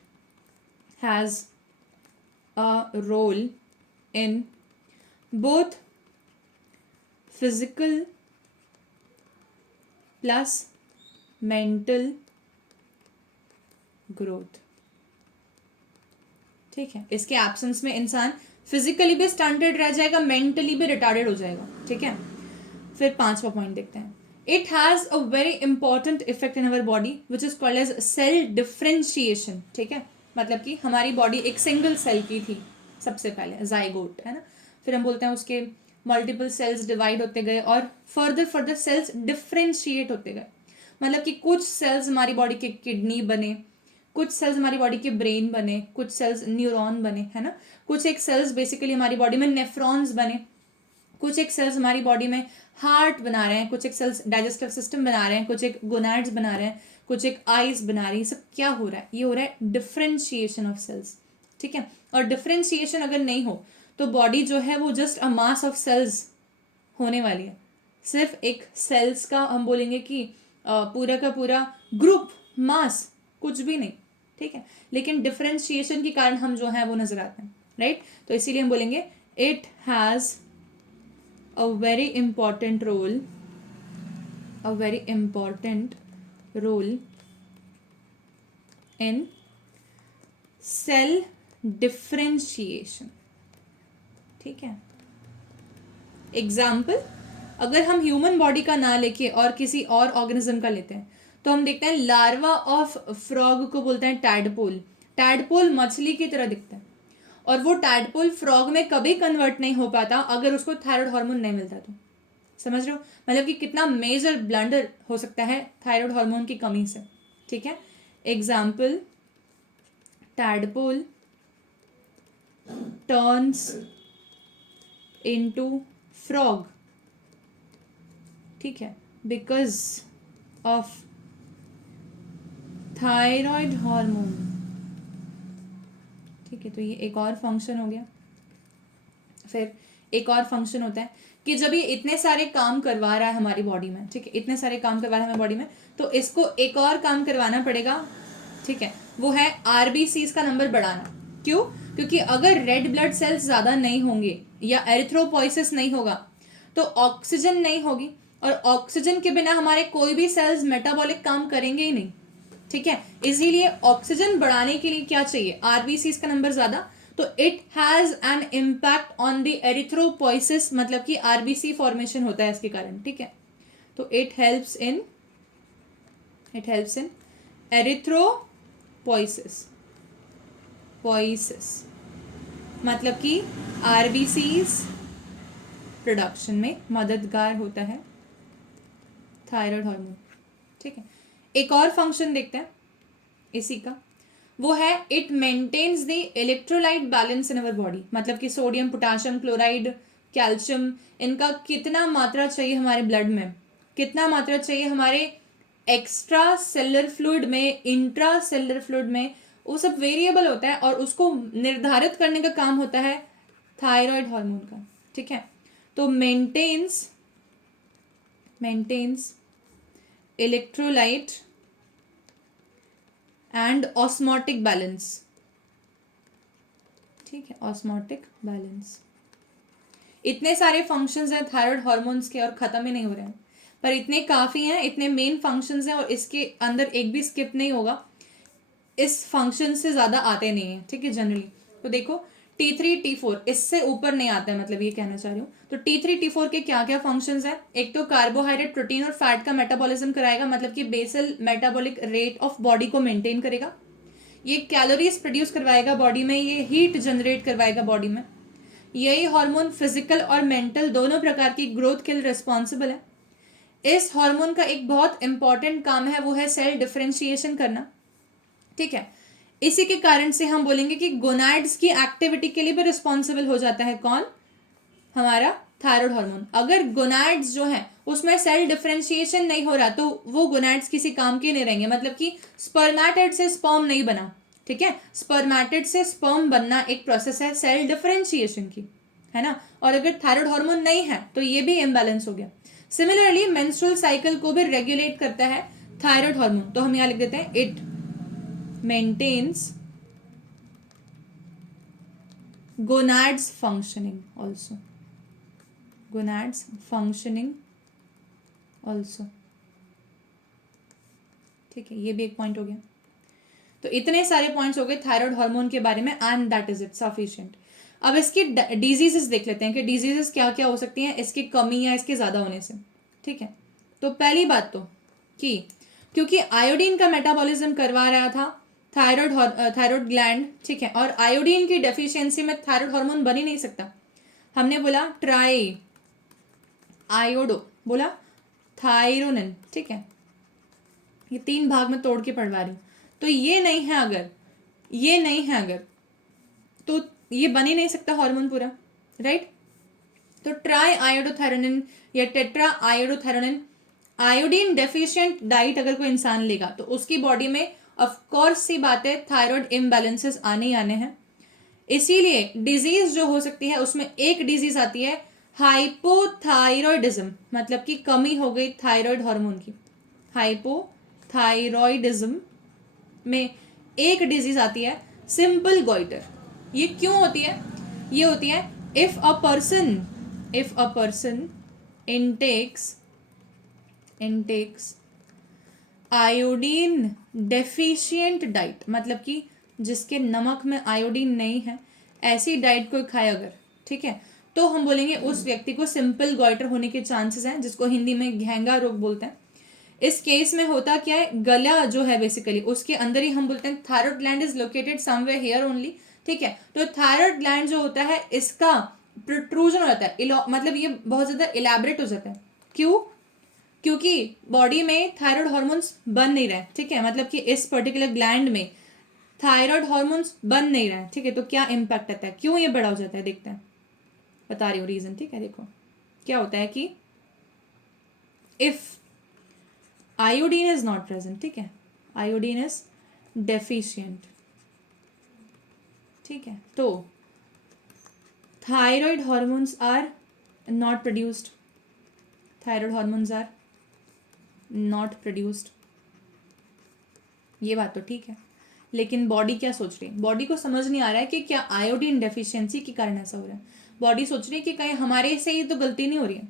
has a role in both physical plus mental growth. ठीक है, इसके एब्सेंस में इंसान फिजिकली भी स्टंटेड रह जाएगा, मेंटली भी रिटार्डेड हो जाएगा। ठीक है, फिर 5वां पॉइंट देखते हैं, it has a very important effect in our body which is called as cell differentiation. ठीक है, मतलब कि हमारी बॉडी एक सिंगल सेल की थी सबसे पहले, जाइगोट, है ना, फिर हम बोलते हैं उसके मल्टीपल सेल्स डिवाइड होते गए और फर्दर सेल्स डिफरेंशिएट होते गए। मतलब कि कुछ सेल्स हमारी बॉडी के किडनी बने, कुछ सेल्स हमारी बॉडी के ब्रेन बने, कुछ सेल्स न्यूरॉन बने, है ना, कुछ एक सेल्स बेसिकली हमारी बॉडी में नेफ्रॉन्स बने, कुछ एक सेल्स हमारी बॉडी में हार्ट बना रहे हैं, कुछ एक सेल्स डाइजेस्टिव सिस्टम बना रहे हैं, कुछ एक गोनाड्स बना रहे हैं, कुछ एक आईज बना रही है। सब क्या हो रहा है? ये हो रहा है डिफरेंशिएशन ऑफ सेल्स। ठीक है, और डिफरेंशिएशन अगर नहीं हो तो बॉडी जो है वो just a mass of cells होने वाली है, सिर्फ एक सेल्स का हम बोलेंगे कि पूरा का पूरा ग्रुप मास कुछ भी नहीं, ठीक है, लेकिन डिफरेंशिएशन के कारण हम जो है वो नजर आते हैं, राइट। तो इसीलिए हम बोलेंगे it has a very important role, a very important role in cell differentiation, ठीक है। एग्जाम्पल, अगर हम ह्यूमन बॉडी का ना लेके और किसी और ऑर्गेनिज्म का लेते हैं तो हम देखते हैं लार्वा ऑफ फ्रॉग को बोलते हैं टैडपोल। टैडपोल मछली की तरह दिखता है और वो टैडपोल फ्रॉग में कभी कन्वर्ट नहीं हो पाता अगर उसको थायराइड हार्मोन नहीं मिलता तो। समझ रहे हो मतलब कि कितना मेजर ब्लंडर हो सकता है थायराइड हार्मोन की कमी से, ठीक है। Example, tadpole turns into frog, ठीक है, बिकॉज ऑफ थायराइड हार्मोन, ठीक है। तो ये एक और फंक्शन हो गया। फिर एक और फंक्शन होता है कि जब ये इतने सारे काम करवा रहा है हमारी बॉडी में, ठीक है, इतने सारे काम करवा रहा है हमारी बॉडी में, तो इसको एक और काम करवाना पड़ेगा, ठीक है, वो है आरबीसीज का नंबर बढ़ाना। क्यों? क्योंकि अगर रेड ब्लड सेल्स ज़्यादा नहीं होंगे या एरिथ्रोपोइसिस नहीं होगा तो ऑक्सीजन नहीं होगी, और ऑक्सीजन के बिना हमारे कोई भी सेल्स मेटाबॉलिक काम करेंगे ही नहीं, ठीक है। इसीलिए ऑक्सीजन बढ़ाने के लिए क्या चाहिए? आरबीसीज का नंबर ज़्यादा। तो it has an impact on the erythropoiesis, मतलब कि आरबीसी फॉर्मेशन होता है इसके कारण, ठीक है। तो इट हेल्प्स इन एरिथ्रोपोइसिस, मतलब कि आरबीसीज प्रोडक्शन में मददगार होता है थायराइड हार्मोन, ठीक है। एक और फंक्शन देखते हैं इसी का, वो है it maintains the electrolyte balance in our body, मतलब कि सोडियम, पोटाशियम, क्लोराइड, कैल्शियम, इनका कितना मात्रा चाहिए हमारे ब्लड में, कितना मात्रा चाहिए हमारे एक्स्ट्रा सेलुलर फ्लूइड में, इंट्रा सेलुलर फ्लूइड में, वो सब वेरिएबल होता है और उसको निर्धारित करने का काम होता है थायराइड हार्मोन का, ठीक है। तो maintains electrolyte and osmotic balance, ठीक है, ऑस्मोटिक बैलेंस। इतने सारे फंक्शंस हैं थायराइड हार्मोन्स के और ख़त्म ही नहीं हो रहे हैं, पर इतने काफ़ी हैं, इतने मेन फंक्शंस हैं और इसके अंदर एक भी स्किप नहीं होगा, इस फंक्शन से ज़्यादा आते नहीं हैं, ठीक है, जनरली। तो देखो T3 T4 इससे ऊपर नहीं आता है, मतलब ये कहना चाह रही हूँ। तो T3 T4 के क्या क्या फंक्शंस हैं? एक तो कार्बोहाइड्रेट, प्रोटीन और फैट का मेटाबॉलिज्म कराएगा, मतलब कि basal metabolic rate of body को मेंटेन करेगा। ये कैलोरीज प्रोड्यूस करवाएगा बॉडी में, ये हीट जनरेट करवाएगा बॉडी में। यही हार्मोन फिजिकल और मेंटल दोनों प्रकार की ग्रोथ के लिए रिस्पॉन्सिबल है। इस हार्मोन का एक बहुत इंपॉर्टेंट काम है, वो है सेल डिफरेंशिएशन करना, ठीक है। इसी के कारण से हम बोलेंगे कि गोनाड्स की एक्टिविटी के लिए भी रिस्पॉन्सिबल हो जाता है कौन? हमारा थायराइड हार्मोन। अगर गोनाड्स जो है उसमें सेल डिफरेंशिएशन नहीं हो रहा तो वो गोनाड्स किसी काम के नहीं रहेंगे, मतलब कि स्पर्मेटिड से स्पर्म नहीं बना, ठीक है, स्पर्मेटिड से स्पर्म बनना एक प्रोसेस है सेल डिफरेंशिएशन की, है ना। और अगर थायराइड हार्मोन नहीं है तो ये भी इम्बैलेंस हो गया। सिमिलरली मेंस्ट्रुअल साइकिल को भी रेगुलेट करता है थायराइड हार्मोन, तो हम यहाँ लिख देते हैं it maintains gonads functioning also, ठीक है। ये भी एक पॉइंट हो गया। तो इतने सारे पॉइंट्स हो गए थायराइड हार्मोन के बारे में, and that is it sufficient. अब इसकी डिजीजेस देख लेते हैं कि डिजीजेस क्या क्या हो सकती हैं इसकी कमी या इसके ज़्यादा होने से, ठीक है। तो पहली बात तो कि क्योंकि आयोडीन का मेटाबॉलिज्म करवा रहा था थायराइड ग्लैंड, ठीक है, और आयोडीन की डेफिशिएंसी में थायराइड हार्मोन बन ही नहीं सकता। हमने बोला ट्राई आयोडो, बोला थायरोनिन, ठीक है, ये 3 भाग में तोड़ के पढ़वा रही हूँ। तो ये नहीं है अगर तो ये बन ही नहीं सकता हार्मोन पूरा, राइट। तो ट्राई आयोडोथायरोनिन या tetra iodothyronine, iodine deficient diet अगर कोई इंसान लेगा तो उसकी बॉडी में ऑफ कोर्स सी बात है थायराइड इम्बैलेंसेस आने हैं। इसीलिए डिजीज जो हो सकती है उसमें एक डिजीज आती है हाइपोथायरॉयडिज्म मतलब कि कमी हो गई थायराइड हार्मोन की। हाइपोथायरॉयडिज्म में एक डिजीज आती है सिंपल गोइटर। ये क्यों होती है? ये होती है if a person intakes iodine deficient diet, मतलब कि जिसके नमक में आयोडीन नहीं है, ऐसी डाइट कोई खाए अगर, ठीक है, तो हम बोलेंगे उस व्यक्ति को सिंपल गॉइटर होने के चांसेस हैं, जिसको हिंदी में घेंगा रोग बोलते हैं। इस केस में होता क्या है, गला जो है बेसिकली उसके अंदर ही हम बोलते हैं thyroid gland is located somewhere here only, ठीक है। तो थायराइड ग्लैंड जो होता है इसका प्रोट्रूजन हो जाता है, मतलब ये बहुत ज्यादा इलेबरेट हो जाता है। क्यों? क्योंकि बॉडी में थायराइड हार्मोन्स बन नहीं रहे, ठीक है, मतलब कि इस पर्टिकुलर ग्लैंड में थायराइड हार्मोन्स बन नहीं रहे, ठीक है। तो क्या इम्पैक्ट आता है, क्यों ये बड़ा हो जाता है, देखते हैं, बता रही हूँ रीजन, ठीक है। देखो क्या होता है कि if iodine is not present, ठीक है, आयोडीन इज डेफिशिएंट, ठीक है, तो thyroid hormones are not produced, thyroid hormones are not produced. ये बात तो ठीक है, लेकिन बॉडी क्या सोच रही है? बॉडी को समझ नहीं आ रहा है कि क्या आयोडीन डेफिशिएंसी के कारण ऐसा हो रहा है। बॉडी सोच रही है कि कहीं हमारे से ही तो गलती नहीं हो रही है।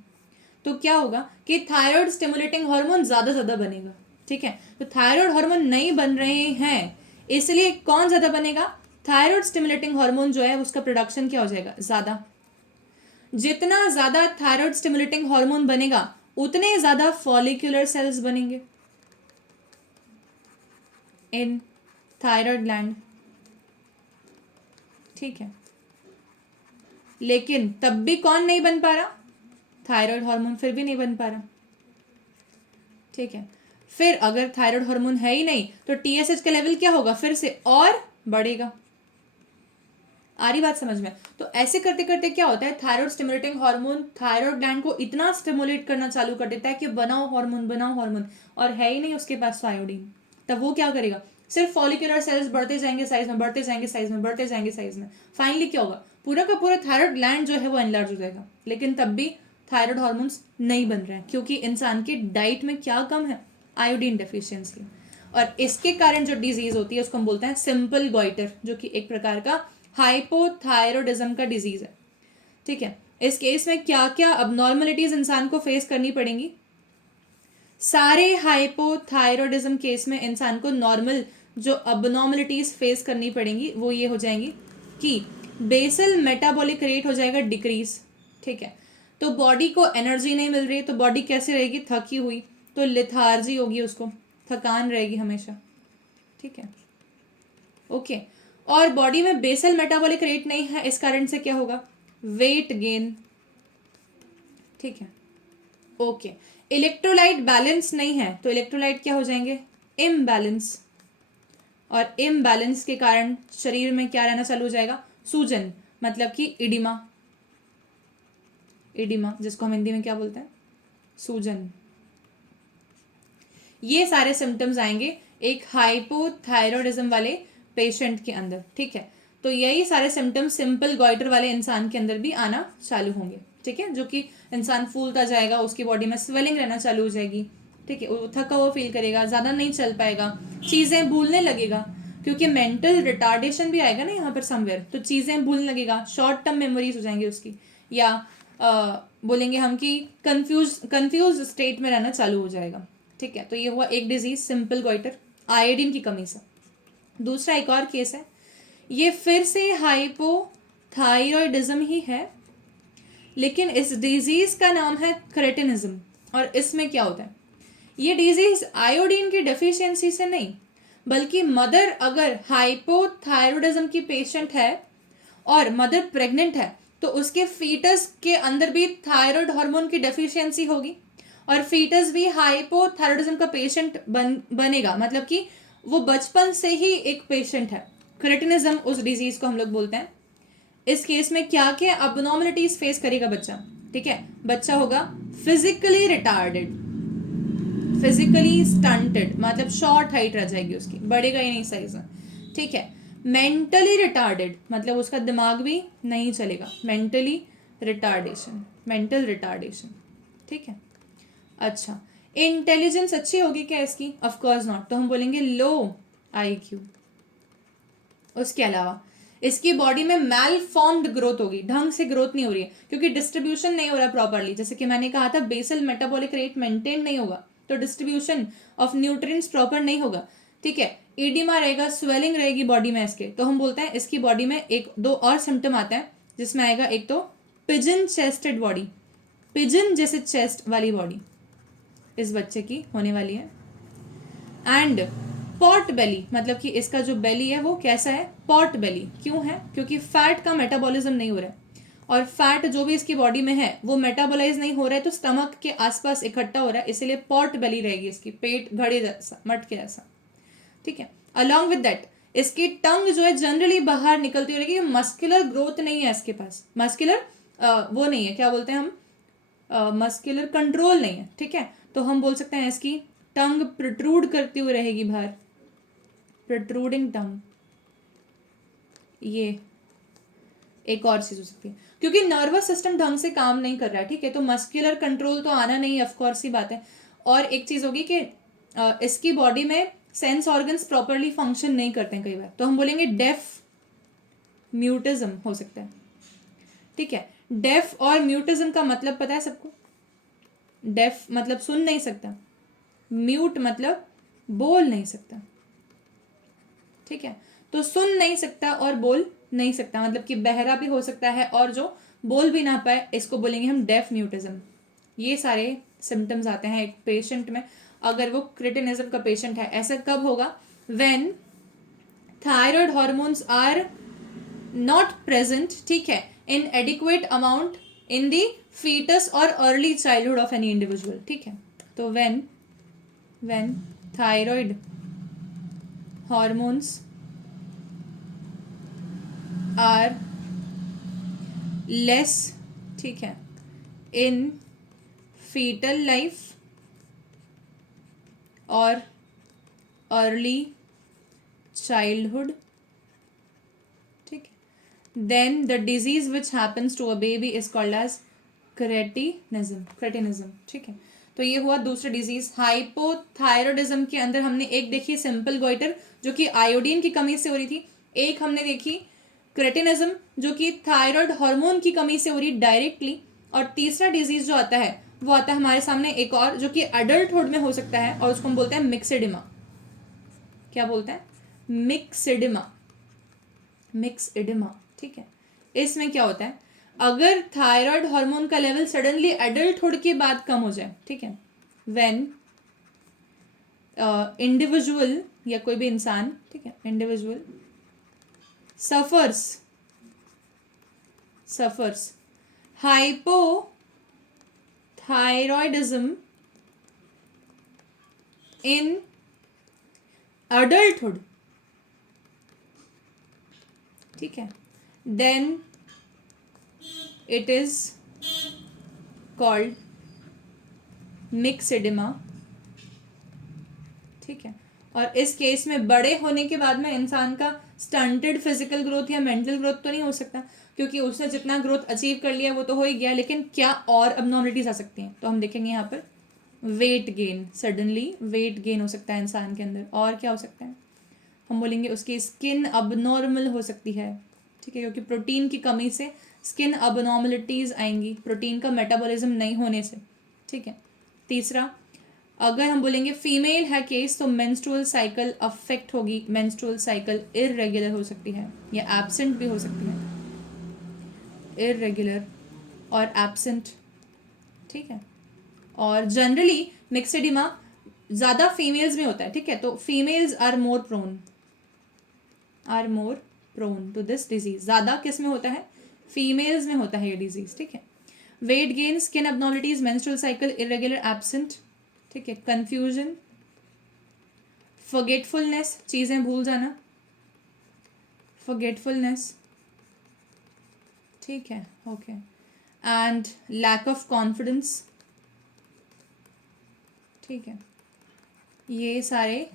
तो क्या होगा कि थायराइड स्टिमुलेटिंग हार्मोन ज्यादा बनेगा, ठीक है। तो थायराइड हार्मोन नहीं बन रहे हैं, इसलिए कौन ज्यादा बनेगा? थायराइड स्टिमुलेटिंग हार्मोन जो है उसका प्रोडक्शन क्या हो जाएगा? ज्यादा। जितना ज्यादा थायराइड स्टिमुलेटिंग हार्मोन बनेगा उतने ज्यादा फॉलिक्यूलर सेल्स बनेंगे इन थायराइड ग्लैंड, ठीक है। लेकिन तब भी कौन नहीं बन पा रहा? थायराइड हार्मोन फिर भी नहीं बन पा रहा, ठीक है। फिर अगर थायराइड हार्मोन है ही नहीं तो टीएसएच का लेवल क्या होगा? फिर से और बढ़ेगा। आ रही बात समझ में? तो ऐसे करते करते क्या होता है, thyroid stimulating hormone thyroid gland को इतना स्टिमुलेट करना चालू कर देता है कि बनाओ हार्मोन, और है ही नहीं उसके पास आयोडीन। तब वो क्या करेगा? सिर्फ फॉलिकुलर सेल्स बढ़ते जाएंगे साइज में, बढ़ते जाएंगे साइज में। फाइनली क्या होगा? पूरा का पूरा थायराइड ग्लैंड जो है वो एनलार्ज हो जाएगा, लेकिन तब भी थायराइड हार्मोन्स नहीं बन रहे हैं, क्योंकि इंसान की डाइट में क्या कम है? Iodine deficiency. और इसके कारण जो डिजीज होती है उसको हम बोलते हैं सिंपल गॉइटर, जो कि एक प्रकार का हाइपोथायरॉयडिज्म का डिजीज है, ठीक है। इस केस में क्या क्या अबनॉर्मलिटीज इंसान को फेस करनी पड़ेंगी? सारे हाइपोथायरॉयडिज्म केस में इंसान को नॉर्मल जो अबनॉर्मलिटीज फेस करनी पड़ेंगी वो ये हो जाएंगी कि बेसल मेटाबॉलिक रेट हो जाएगा डिक्रीज, ठीक है। तो बॉडी को एनर्जी नहीं मिल रही है, तो बॉडी कैसे रहेगी? थकी हुई, तो लिथार्जी होगी, उसको थकान रहेगी हमेशा, ठीक है, ओके। और बॉडी में बेसल मेटाबॉलिक रेट नहीं है, इस कारण से क्या होगा? वेट गेन, ठीक है, ओके। इलेक्ट्रोलाइट बैलेंस नहीं है, तो इलेक्ट्रोलाइट क्या हो जाएंगे? इम्बैलेंस, और इम्बैलेंस के कारण शरीर में क्या रहना चालू हो जाएगा? सूजन, मतलब कि इडिमा, जिसको हम हिंदी में क्या बोलते हैं? सूजन। ये सारे सिम्टम्स आएंगे एक हाइपोथायरॉयडिज्म वाले पेशेंट के अंदर, ठीक है। तो यही सारे सिम्टम्स सिंपल गॉइटर वाले इंसान के अंदर भी आना चालू होंगे, ठीक है, जो कि इंसान फूलता जाएगा, उसकी बॉडी में स्वेलिंग रहना चालू हो जाएगी, ठीक है, वो थका हुआ फील करेगा, ज़्यादा नहीं चल पाएगा, चीज़ें भूलने लगेगा, क्योंकि मेंटल रिटार्डेशन भी आएगा ना यहाँ पर समवेयर, तो चीज़ें भूलने लगेगा, शॉर्ट टर्म मेमोरीज हो जाएंगी उसकी, या बोलेंगे हम कि कंफ्यूज स्टेट में रहना चालू हो जाएगा, ठीक है। तो ये हुआ एक डिजीज सिंपल गॉइटर, आयोडीन की कमी से। दूसरा एक और केस है, ये फिर से हाइपोथायरॉयडिज्म ही है, लेकिन इस डिजीज का नाम है क्रेटिनिज्म। और इसमें क्या होता है? ये डिजीज आयोडीन की डेफिशिएंसी से नहीं, बल्कि मदर अगर हाइपोथायरॉयडिज्म की पेशेंट है और मदर प्रेग्नेंट है तो उसके फीटस के अंदर भी थायराइड हार्मोन की डेफिशिएंसी होगी, और फीटस भी हाइपोथायरॉयडिज्म का पेशेंट बनेगा, मतलब कि वो बचपन से ही एक पेशेंट है। क्रेटिनिज्म उस डिजीज को हम लोग बोलते हैं। इस केस में क्या क्या अबनॉर्मलिटीज फेस करेगा बच्चा, ठीक है। बच्चा होगा फिजिकली रिटार्डेड, फिजिकली स्टंटेड, मतलब शॉर्ट हाइट रह जाएगी उसकी, बढ़ेगा ही नहीं साइज में, ठीक है। मेंटली रिटार्डेड, मतलब उसका दिमाग भी नहीं चलेगा, मेंटली रिटार्डेशन, मेंटल रिटार्डेशन, ठीक है। अच्छा, इंटेलिजेंस अच्छी होगी क्या इसकी? ऑफ कोर्स नॉट, तो हम बोलेंगे लो IQ। उसके अलावा इसकी बॉडी में मैल फॉर्म्ड ग्रोथ होगी, ढंग से ग्रोथ नहीं हो रही है क्योंकि डिस्ट्रीब्यूशन नहीं हो रहा प्रॉपरली। जैसे कि मैंने कहा था बेसल मेटाबॉलिक रेट मेंटेन नहीं होगा तो डिस्ट्रीब्यूशन ऑफ न्यूट्रिएंट्स प्रॉपर नहीं होगा, ठीक है। ईडिमा रहेगा, स्वेलिंग रहेगी बॉडी में इसके, तो हम बोलते हैं इसकी बॉडी में एक दो और सिम्टम आते हैं जिसमें आएगा एक तो पिजन चेस्टेड बॉडी, पिजन जैसे चेस्ट वाली बॉडी इस बच्चे की होने वाली है। एंड पॉट बेली, मतलब कि इसका जो बेली है वो कैसा है? पॉट बेली। क्यों है? क्योंकि फैट का मेटाबॉलिज्म नहीं हो रहा है और फैट जो भी इसकी बॉडी में है वो मेटाबोलाइज नहीं हो रहा है तो स्टमक के आसपास इकट्ठा हो रहा है, इसलिए पॉट बेली रहेगी इसकी, पेट घड़े जैसा, मटके जैसा, ठीक है। अलॉन्ग विद दैट इसकी टंग जो है जनरली बाहर निकलती हो रहेगी, मस्कुलर ग्रोथ नहीं है इसके पास, मस्कुलर वो नहीं है, क्या बोलते हैं हम, मस्कुलर कंट्रोल नहीं है, ठीक है। तो हम बोल सकते हैं इसकी टंग प्रोट्रूड करती हुई रहेगी बाहर, प्रोट्रूडिंग टंग। ये एक और चीज हो सकती है क्योंकि नर्वस सिस्टम ढंग से काम नहीं कर रहा है, ठीक है, तो मस्कुलर कंट्रोल तो आना नहीं, ऑफ कोर्स ही बात है। और एक चीज होगी कि इसकी बॉडी में सेंस ऑर्गन्स प्रॉपरली फंक्शन नहीं करते हैं कई बार, तो हम बोलेंगे डेफ म्यूटिज्म हो सकता है, ठीक है। डेफ और म्यूटिज्म का मतलब पता है सबको? डेफ मतलब सुन नहीं सकता, म्यूट मतलब बोल नहीं सकता, ठीक है। तो सुन नहीं सकता और बोल नहीं सकता, मतलब कि बहरा भी हो सकता है और जो बोल भी ना पाए इसको बोलेंगे हम डेफ म्यूटिज्म। ये सारे सिम्टम्स आते हैं एक पेशेंट में अगर वो क्रिटिनिज्म का पेशेंट है। ऐसा कब होगा? When thyroid hormones are not present, ठीक है, in adequate amount in the fetus और early childhood of any individual, ठीक है। तो when thyroid hormones are less, ठीक है, इन फीटल लाइफ और अर्ली चाइल्डहुड, ठीक है, then the disease which happens to a baby is called as cretinism, ठीक है। तो ये हुआ दूसरा डिजीज। हाइपोथायरॉयडिज्म के अंदर हमने एक देखी सिंपल गोइटर जो कि आयोडीन की कमी से हो रही थी, एक हमने देखी क्रेटिनिज्म जो कि थायराइड हार्मोन की कमी से हो रही डायरेक्टली, और तीसरा डिजीज जो आता है वो आता है हमारे सामने एक और जो कि अडल्टहुड में हो सकता है और उसको हम बोलते हैं मिक्सिडिमा। क्या बोलते हैं? मिक्सिडिमा, मिक्सिडिमा, ठीक है। इसमें क्या होता है? अगर थायराइड हार्मोन का लेवल सडनली एडल्टहुड के बाद कम हो जाए, ठीक है, व्हेन इंडिविजुअल या कोई भी इंसान, ठीक है, individual suffers hypothyroidism in adulthood, ठीक है, देन इट इज कॉल्ड मिक्सिडिमा, ठीक है। और इस केस में बड़े होने के बाद में इंसान का स्टंटेड फिजिकल ग्रोथ या मेंटल ग्रोथ तो नहीं हो सकता क्योंकि उसने जितना ग्रोथ अचीव कर लिया वो तो हो ही गया, लेकिन क्या और अबनॉर्मलिटीज आ सकती हैं? तो हम देखेंगे यहाँ पर weight gain, suddenly weight gain हो सकता है इंसान के अंदर। और क्या हो सकता है? हम बोलेंगे उसकी स्किन अबनॉर्मल हो सकती है, ठीक है, क्योंकि प्रोटीन की कमी से स्किन अबनॉर्मलिटीज आएंगी, प्रोटीन का मेटाबॉलिज्म नहीं होने से, ठीक है। तीसरा, अगर हम बोलेंगे फीमेल है केस तो मेंस्ट्रुअल साइकिल अफेक्ट होगी, मेंस्ट्रुअल साइकिल इररेगुलर हो सकती है या एब्सेंट भी हो सकती है, इररेगुलर और एब्सेंट, ठीक है। और जनरली मिक्सिडिमा ज़्यादा फीमेल्स में होता है, ठीक है, तो females are more prone to this disease. ज़्यादा किस में होता है? फीमेल्स में होता है ये डिजीज, ठीक है। Weight gain, skin abnormalities, menstrual cycle irregular, absent, ठीक है, कंफ्यूजन, फॉरगेटफुलनेस, चीज़ें भूल जाना, फॉरगेटफुलनेस, ठीक है, okay, and lack of confidence, ठीक है। ये सारे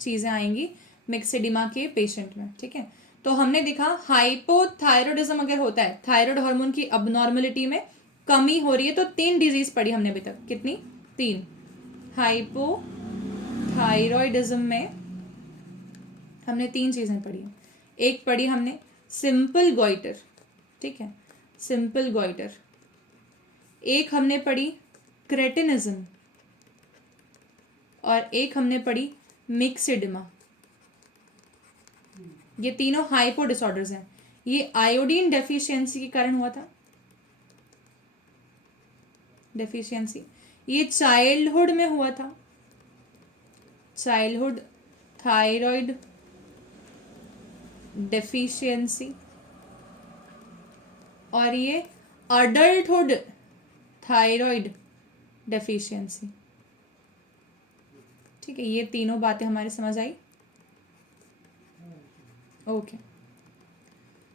चीज़ें आएंगी मिक्सिडिमा के पेशेंट में, ठीक है। तो हमने देखा हाइपोथायरॉयडिज्म अगर होता है, थायराइड हार्मोन की अबनॉर्मलिटी में कमी हो रही है, तो 3 डिजीज पढ़ी हमने अभी तक। कितनी? 3। हाइपोथायरॉयडिज्म में हमने 3 चीजें पढ़ी। एक पढ़ी हमने सिंपल गॉइटर, ठीक है, सिंपल गॉइटर। एक हमने पढ़ी क्रेटिनिज्म, और एक हमने पढ़ी मिक्सिडिमा। ये तीनों हाइपो डिसऑर्डर्स हैं। ये आयोडीन डेफिशिएंसी के कारण हुआ था, डेफिशिएंसी। ये चाइल्डहुड में हुआ था, चाइल्डहुड थायराइड डेफिशिएंसी। और ये अडल्टहुड थायराइड डेफिशिएंसी। ठीक है, ये तीनों बातें हमारे समझ आई। Okay,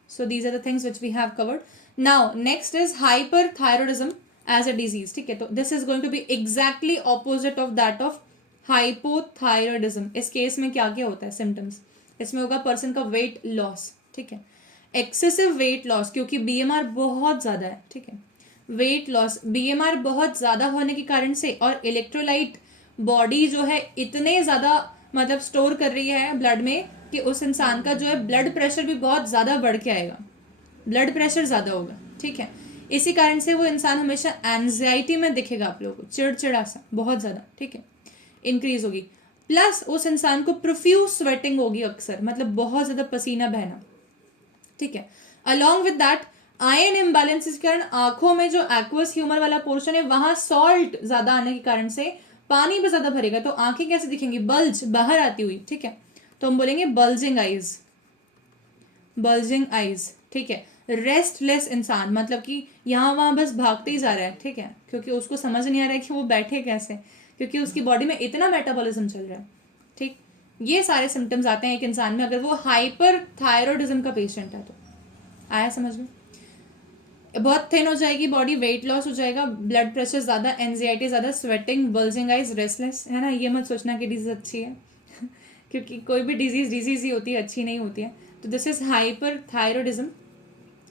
so these are the things which we have covered. Now next is hyperthyroidism as a disease. ठीक है, तो this is going to be exactly opposite of that of hypothyroidism. इस केस में क्या क्या होता है symptoms? इसमें होगा पर्सन का वेट लॉस, ठीक है, एक्सेसिव वेट लॉस, क्योंकि बीएमआर बहुत ज़्यादा है, ठीक है, वेट लॉस, बीएमआर बहुत ज़्यादा होने के कारण से, और इलेक्ट्रोलाइट बॉडी जो है इतने ज़्यादा मतलब स्टोर कर रही है ब्लड में कि उस इंसान का जो है ब्लड प्रेशर भी बहुत ज़्यादा बढ़ के आएगा, ब्लड प्रेशर ज़्यादा होगा, ठीक है। इसी कारण से वो इंसान हमेशा एंजाइटी में दिखेगा आप लोगों को, चिड़चिड़ा सा बहुत ज़्यादा, ठीक है, इंक्रीज होगी। प्लस उस इंसान को प्रोफ्यूज स्वेटिंग होगी अक्सर, मतलब बहुत ज़्यादा पसीना बहना, ठीक है। Along with that ion imbalances के कारण आंखों में जो एक्वस ह्यूमर वाला पोर्शन है वहां सॉल्ट ज़्यादा आने के कारण से पानी भी ज़्यादा भरेगा, तो आंखें कैसे दिखेंगी? बल्ज, बाहर आती हुई, ठीक है, तो हम बोलेंगे बल्जिंग आइज, बल्जिंग आइज, ठीक है। रेस्टलेस इंसान, मतलब कि यहाँ वहाँ बस भागते ही जा रहा है, ठीक है, क्योंकि उसको समझ नहीं आ रहा है कि वो बैठे कैसे, क्योंकि उसकी बॉडी में इतना मेटाबॉलिज्म चल रहा है, ठीक। ये सारे सिम्टम्स आते हैं एक इंसान में अगर वो हाइपर थायरॉयडिज्म का पेशेंट है। तो आया समझ में? बहुत थिन हो जाएगी बॉडी, वेट लॉस हो जाएगा, ब्लड प्रेशर ज़्यादा, एंजाइटी ज़्यादा, स्वेटिंग, बल्जिंग आइज, रेस्टलेस, है ना। ये मत सोचना कि डिजीज अच्छी है क्योंकि कोई भी डिजीज ही होती है, अच्छी नहीं होती है। तो दिस इज हाइपर थायरॉयडिज्म।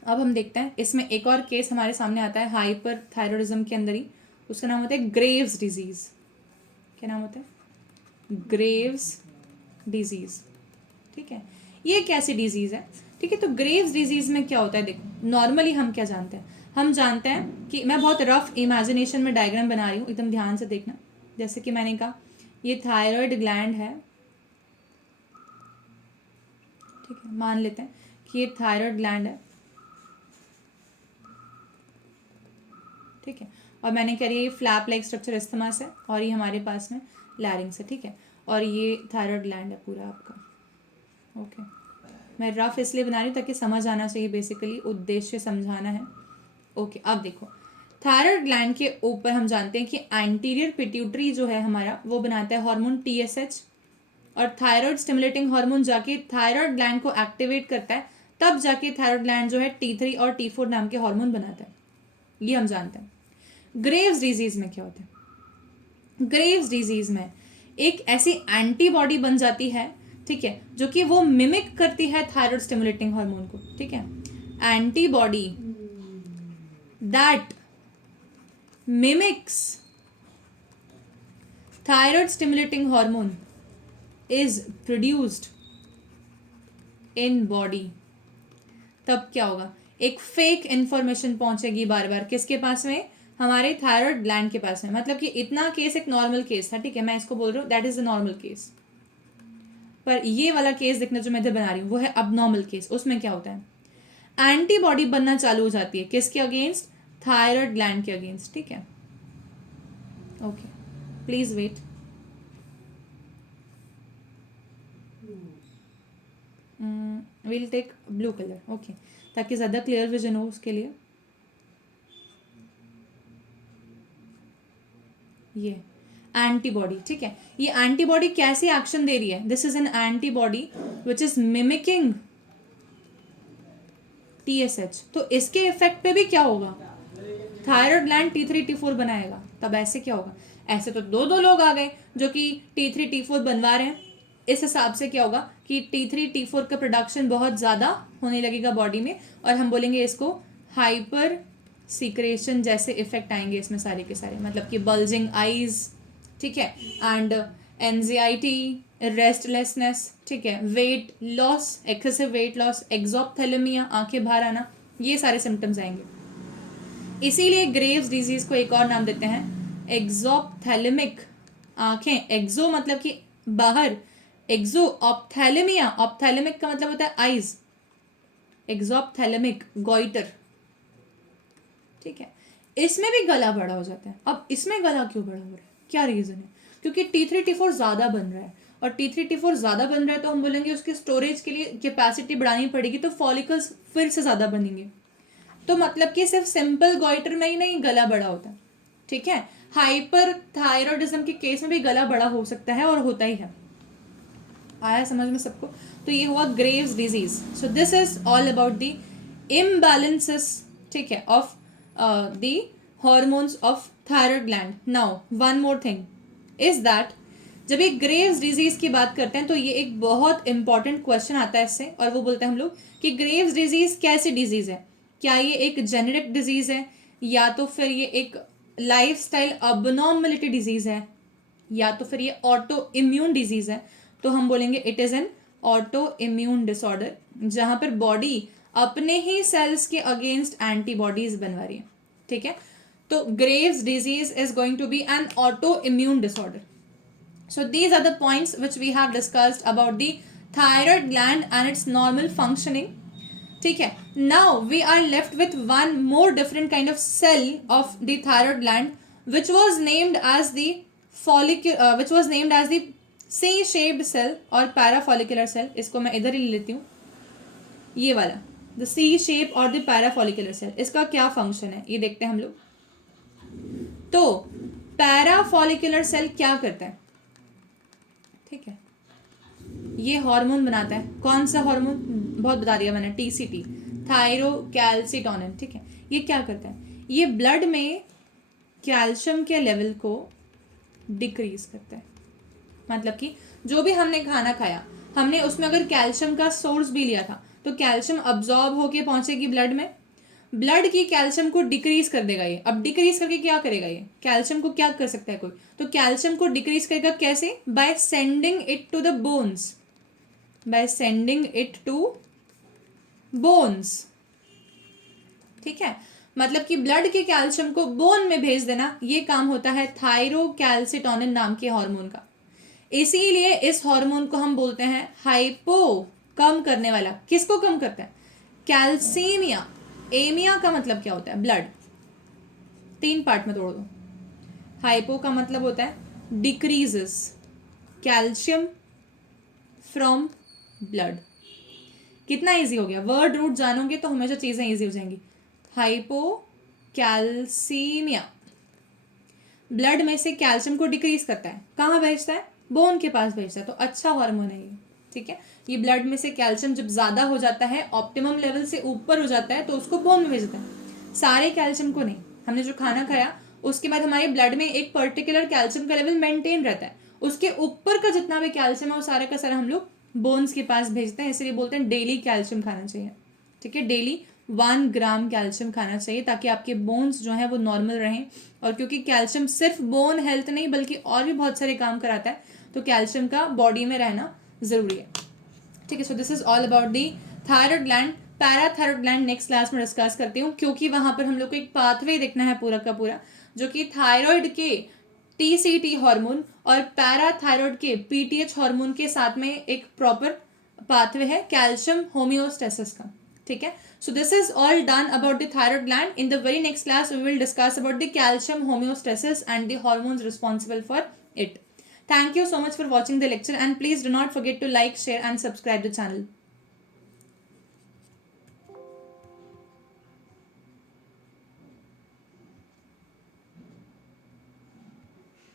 अब हम देखते हैं इसमें एक और केस हमारे सामने आता है हाइपर थायरॉयडिज्म के अंदर ही, उसका नाम होता है ग्रेव्स डिजीज। क्या नाम होता है? ग्रेव्स डिजीज, ठीक है। ये कैसी डिजीज है? ठीक है, तो ग्रेव्स डिजीज में क्या होता है? देखो, नॉर्मली हम क्या जानते हैं? हम जानते हैं कि मैं बहुत रफ इमेजिनेशन में डायग्राम बना रही हूँ, एकदम ध्यान से देखना। जैसे कि मैंने कहा ये थायराइड ग्लैंड है, ठीक है, मान लेते हैं कि ये थायराइड ग्लैंड है, ठीक है, और मैंने कह रही है ये फ्लैप लाइक स्ट्रक्चर इस्थमास है, और ये हमारे पास में लैरिंग्स है, ठीक है, और ये थायराइड ग्लैंड है पूरा आपका। ओके, मैं रफ इसलिए बना रही हूँ ताकि समझ आना चाहिए, बेसिकली उद्देश्य समझाना है। ओके, अब देखो, थायराइड ग्लैंड के ऊपर हम जानते हैं कि एंटीरियर पिट्यूटरी जो है हमारा वो बनाता है हार्मोन TSH, और थायराइड स्टिमुलेटिंग हार्मोन जाके थायराइड ग्लैंड को एक्टिवेट करता है, तब जाके थायराइड ग्लैंड जो है T3 और T4 नाम के हार्मोन बनाता है, ये हम जानते हैं। ग्रेव्स डिजीज में क्या होता है? ग्रेव्स डिजीज में एक ऐसी एंटीबॉडी बन जाती है, ठीक है, जो कि वो मिमिक करती है थायराइड स्टिमुलेटिंग हार्मोन को, ठीक है, antibody that mimics thyroid stimulating hormone is produced in body. तब क्या होगा? एक फेक इंफॉर्मेशन पहुंचेगी बार बार, किसके पास में? हमारे थायराइड ग्लैंड के पास में। मतलब कि इतना केस एक नॉर्मल केस था, ठीक है, मैं इसको बोल रही हूँ that is a normal case, पर ये वाला केस देखना जो मैं इधर बना रही हूँ वो है अबनॉर्मल केस। उसमें क्या होता है? एंटीबॉडी बनना चालू हो जाती है, किसके अगेंस्ट? थायराइड ग्लैंड के अगेंस्ट, ठीक है। Okay, please wait. Will take blue colour, okay, ताकि ज़्यादा क्लियर विजन हो उसके लिए। ये एंटीबॉडी, ठीक है, ये एंटीबॉडी कैसी एक्शन दे रही है? This is an antibody which is mimicking TSH। तो इसके इफेक्ट पे भी क्या होगा? थायराइड ग्लैंड T3 T4 बनाएगा। तब ऐसे क्या होगा? ऐसे तो दो लोग आ गए जो कि T3 T4 बनवा रहे हैं, इस हिसाब से क्या होगा कि T3 T4 का प्रोडक्शन बहुत ज़्यादा होने लगेगा बॉडी में, और हम बोलेंगे इसको हाइपर सीक्रेशन जैसे इफेक्ट आएंगे इसमें सारे के सारे, मतलब कि बल्जिंग आईज, ठीक है, एंड एंजाइटी, रेस्टलेसनेस, ठीक है, weight loss, excessive weight loss, exophthalmia, आंखें बाहर आना, ये सारे सिम्टम्स आएंगे। इसीलिए ग्रेव्स डिजीज को एक और नाम देते हैं एक्सोप्थेलेमिक आंखें, एक्सो मतलब कि बाहर, एक्सो, ऑप्थेलेमिया, ऑप्थेलेमिक का मतलब होता है आईज, एक्सोप्थेलेमिक गॉइटर, ठीक है। इसमें भी गला बड़ा हो जाता है। अब इसमें गला क्यों बड़ा हो रहा है, क्या रीजन है? क्योंकि T3 T4 ज्यादा बन रहा है, और T3 T4 ज्यादा बन रहा है तो हम बोलेंगे उसके स्टोरेज के लिए कैपेसिटी बढ़ानी पड़ेगी, तो फॉलिकल्स फिर से ज्यादा बनेंगे। तो मतलब कि सिर्फ सिंपल गॉइटर में ही नहीं गला बड़ा होता है, ठीक है। हाइपर थायरॉइडिज्म के केस में भी गला बड़ा हो सकता है और होता ही है। आया समझ में सबको? तो ये हुआ Graves disease. So this is all about the imbalances, ठीक है, of the hormones of thyroid gland. Now one more thing is that जब ये ग्रेव्स डिजीज की बात करते हैं तो ये एक बहुत इंपॉर्टेंट क्वेश्चन आता है इससे, और वो बोलते हैं हम लोग कि ग्रेव्स डिजीज कैसी डिजीज है? क्या ये एक जेनेटिक डिजीज है, या तो फिर ये एक लाइफस्टाइल अबनॉर्मलिटी डिजीज है, या तो फिर ये ऑटो इम्यून डिजीज है? तो हम बोलेंगे it is an autoimmune disorder, जहां पर बॉडी अपने ही सेल्स के अगेंस्ट एंटीबॉडीज बनवा रही है, ठीक है। तो Graves disease is going to be an autoimmune disorder. So these are the points which we have discussed about the thyroid gland and its normal functioning. ठीक है. Now we are left with one more different kind of cell of the thyroid gland, which was named as the C-shaped cell और parafollicular cell. इसको मैं इधर ही ले लेती हूँ, ये वाला the C-shape और the parafollicular cell. इसका क्या फंक्शन है ये देखते हैं हम लोग. तो पैराफॉलिकुलर सेल क्या करता है? ठीक है, ये हार्मोन बनाता है. कौन सा हार्मोन? बहुत बता दिया मैंने, TCT, थायरोकैल्सिटोनिन. ठीक है, ये क्या करता है? ये ब्लड में कैल्शियम के लेवल को डिक्रीज करता है. मतलब कि जो भी हमने खाना खाया, हमने उसमें अगर कैल्शियम का सोर्स भी लिया था तो कैल्शियम अब्जॉर्ब होके पहुंचेगी ब्लड में, ब्लड की कैल्शियम को डिक्रीज कर देगा ये. अब डिक्रीज करके क्या करेगा? ये कैल्शियम को क्या कर सकता है कोई? तो कैल्शियम को डिक्रीज करेगा कैसे? By sending it to the bones, by sending it to bones. ठीक है, मतलब कि ब्लड के कैल्शियम को बोन में भेज देना, ये काम होता है थायरोकैल्सिटोनिन नाम के हार्मोन का. इसीलिए इस हार्मोन को हम बोलते हैं हाइपो, कम करने वाला. किसको कम करता है? कैल्सीमिया. एमिया का मतलब क्या होता है? ब्लड. 3 पार्ट में तोड़ दो. हाइपो का मतलब होता है डिक्रीजेस कैल्शियम फ्रॉम ब्लड. कितना इजी हो गया, वर्ड रूट जानोगे तो हमेशा चीजें इजी हो जाएंगी. हाइपो कैल्सीमिया, ब्लड में से कैल्शियम को डिक्रीज करता है. कहाँ भेजता है? बोन के पास भेजता है. तो अच्छा हार्मोन है ये. ठीक है, ये ब्लड में से कैल्शियम जब ज्यादा हो जाता है, ऑप्टिमम लेवल से ऊपर हो जाता है, तो उसको बोन में भेजता है. सारे कैल्शियम को नहीं. हमने जो खाना खाया उसके बाद हमारे ब्लड में एक पर्टिकुलर कैल्शियम का लेवल मेंटेन रहता है. उसके ऊपर का जितना भी कैल्शियम है वो सारा का सारा हम लोग बोन्स के पास भेजते हैं. इसलिए बोलते हैं डेली कैल्शियम खाना चाहिए. ठीक है, डेली 1 ग्राम कैल्शियम खाना चाहिए ताकि आपके बोन्स जो है वो नॉर्मल रहें. और क्योंकि कैल्शियम सिर्फ बोन हेल्थ नहीं बल्कि और भी बहुत सारे काम कराता है, तो कैल्शियम का बॉडी में रहना जरूरी है. ठीक है, so this is all about the thyroid gland. Parathyroid gland next class में डिस्कस करती हूँ, क्योंकि वहां पर हम लोग को एक पाथवे देखना है पूरा का पूरा, जो कि थायराइड के TCT हार्मोन और पैराथायराइड के PTH हार्मोन के साथ में एक प्रॉपर पाथवे है कैल्शियम होम्योस्टेसिस का. ठीक है, so this is all done about the thyroid gland. In the very next class we will discuss about the calcium homeostasis and the hormones responsible for it. Thank you so much for watching the lecture, and please do not forget to like, share and subscribe the channel.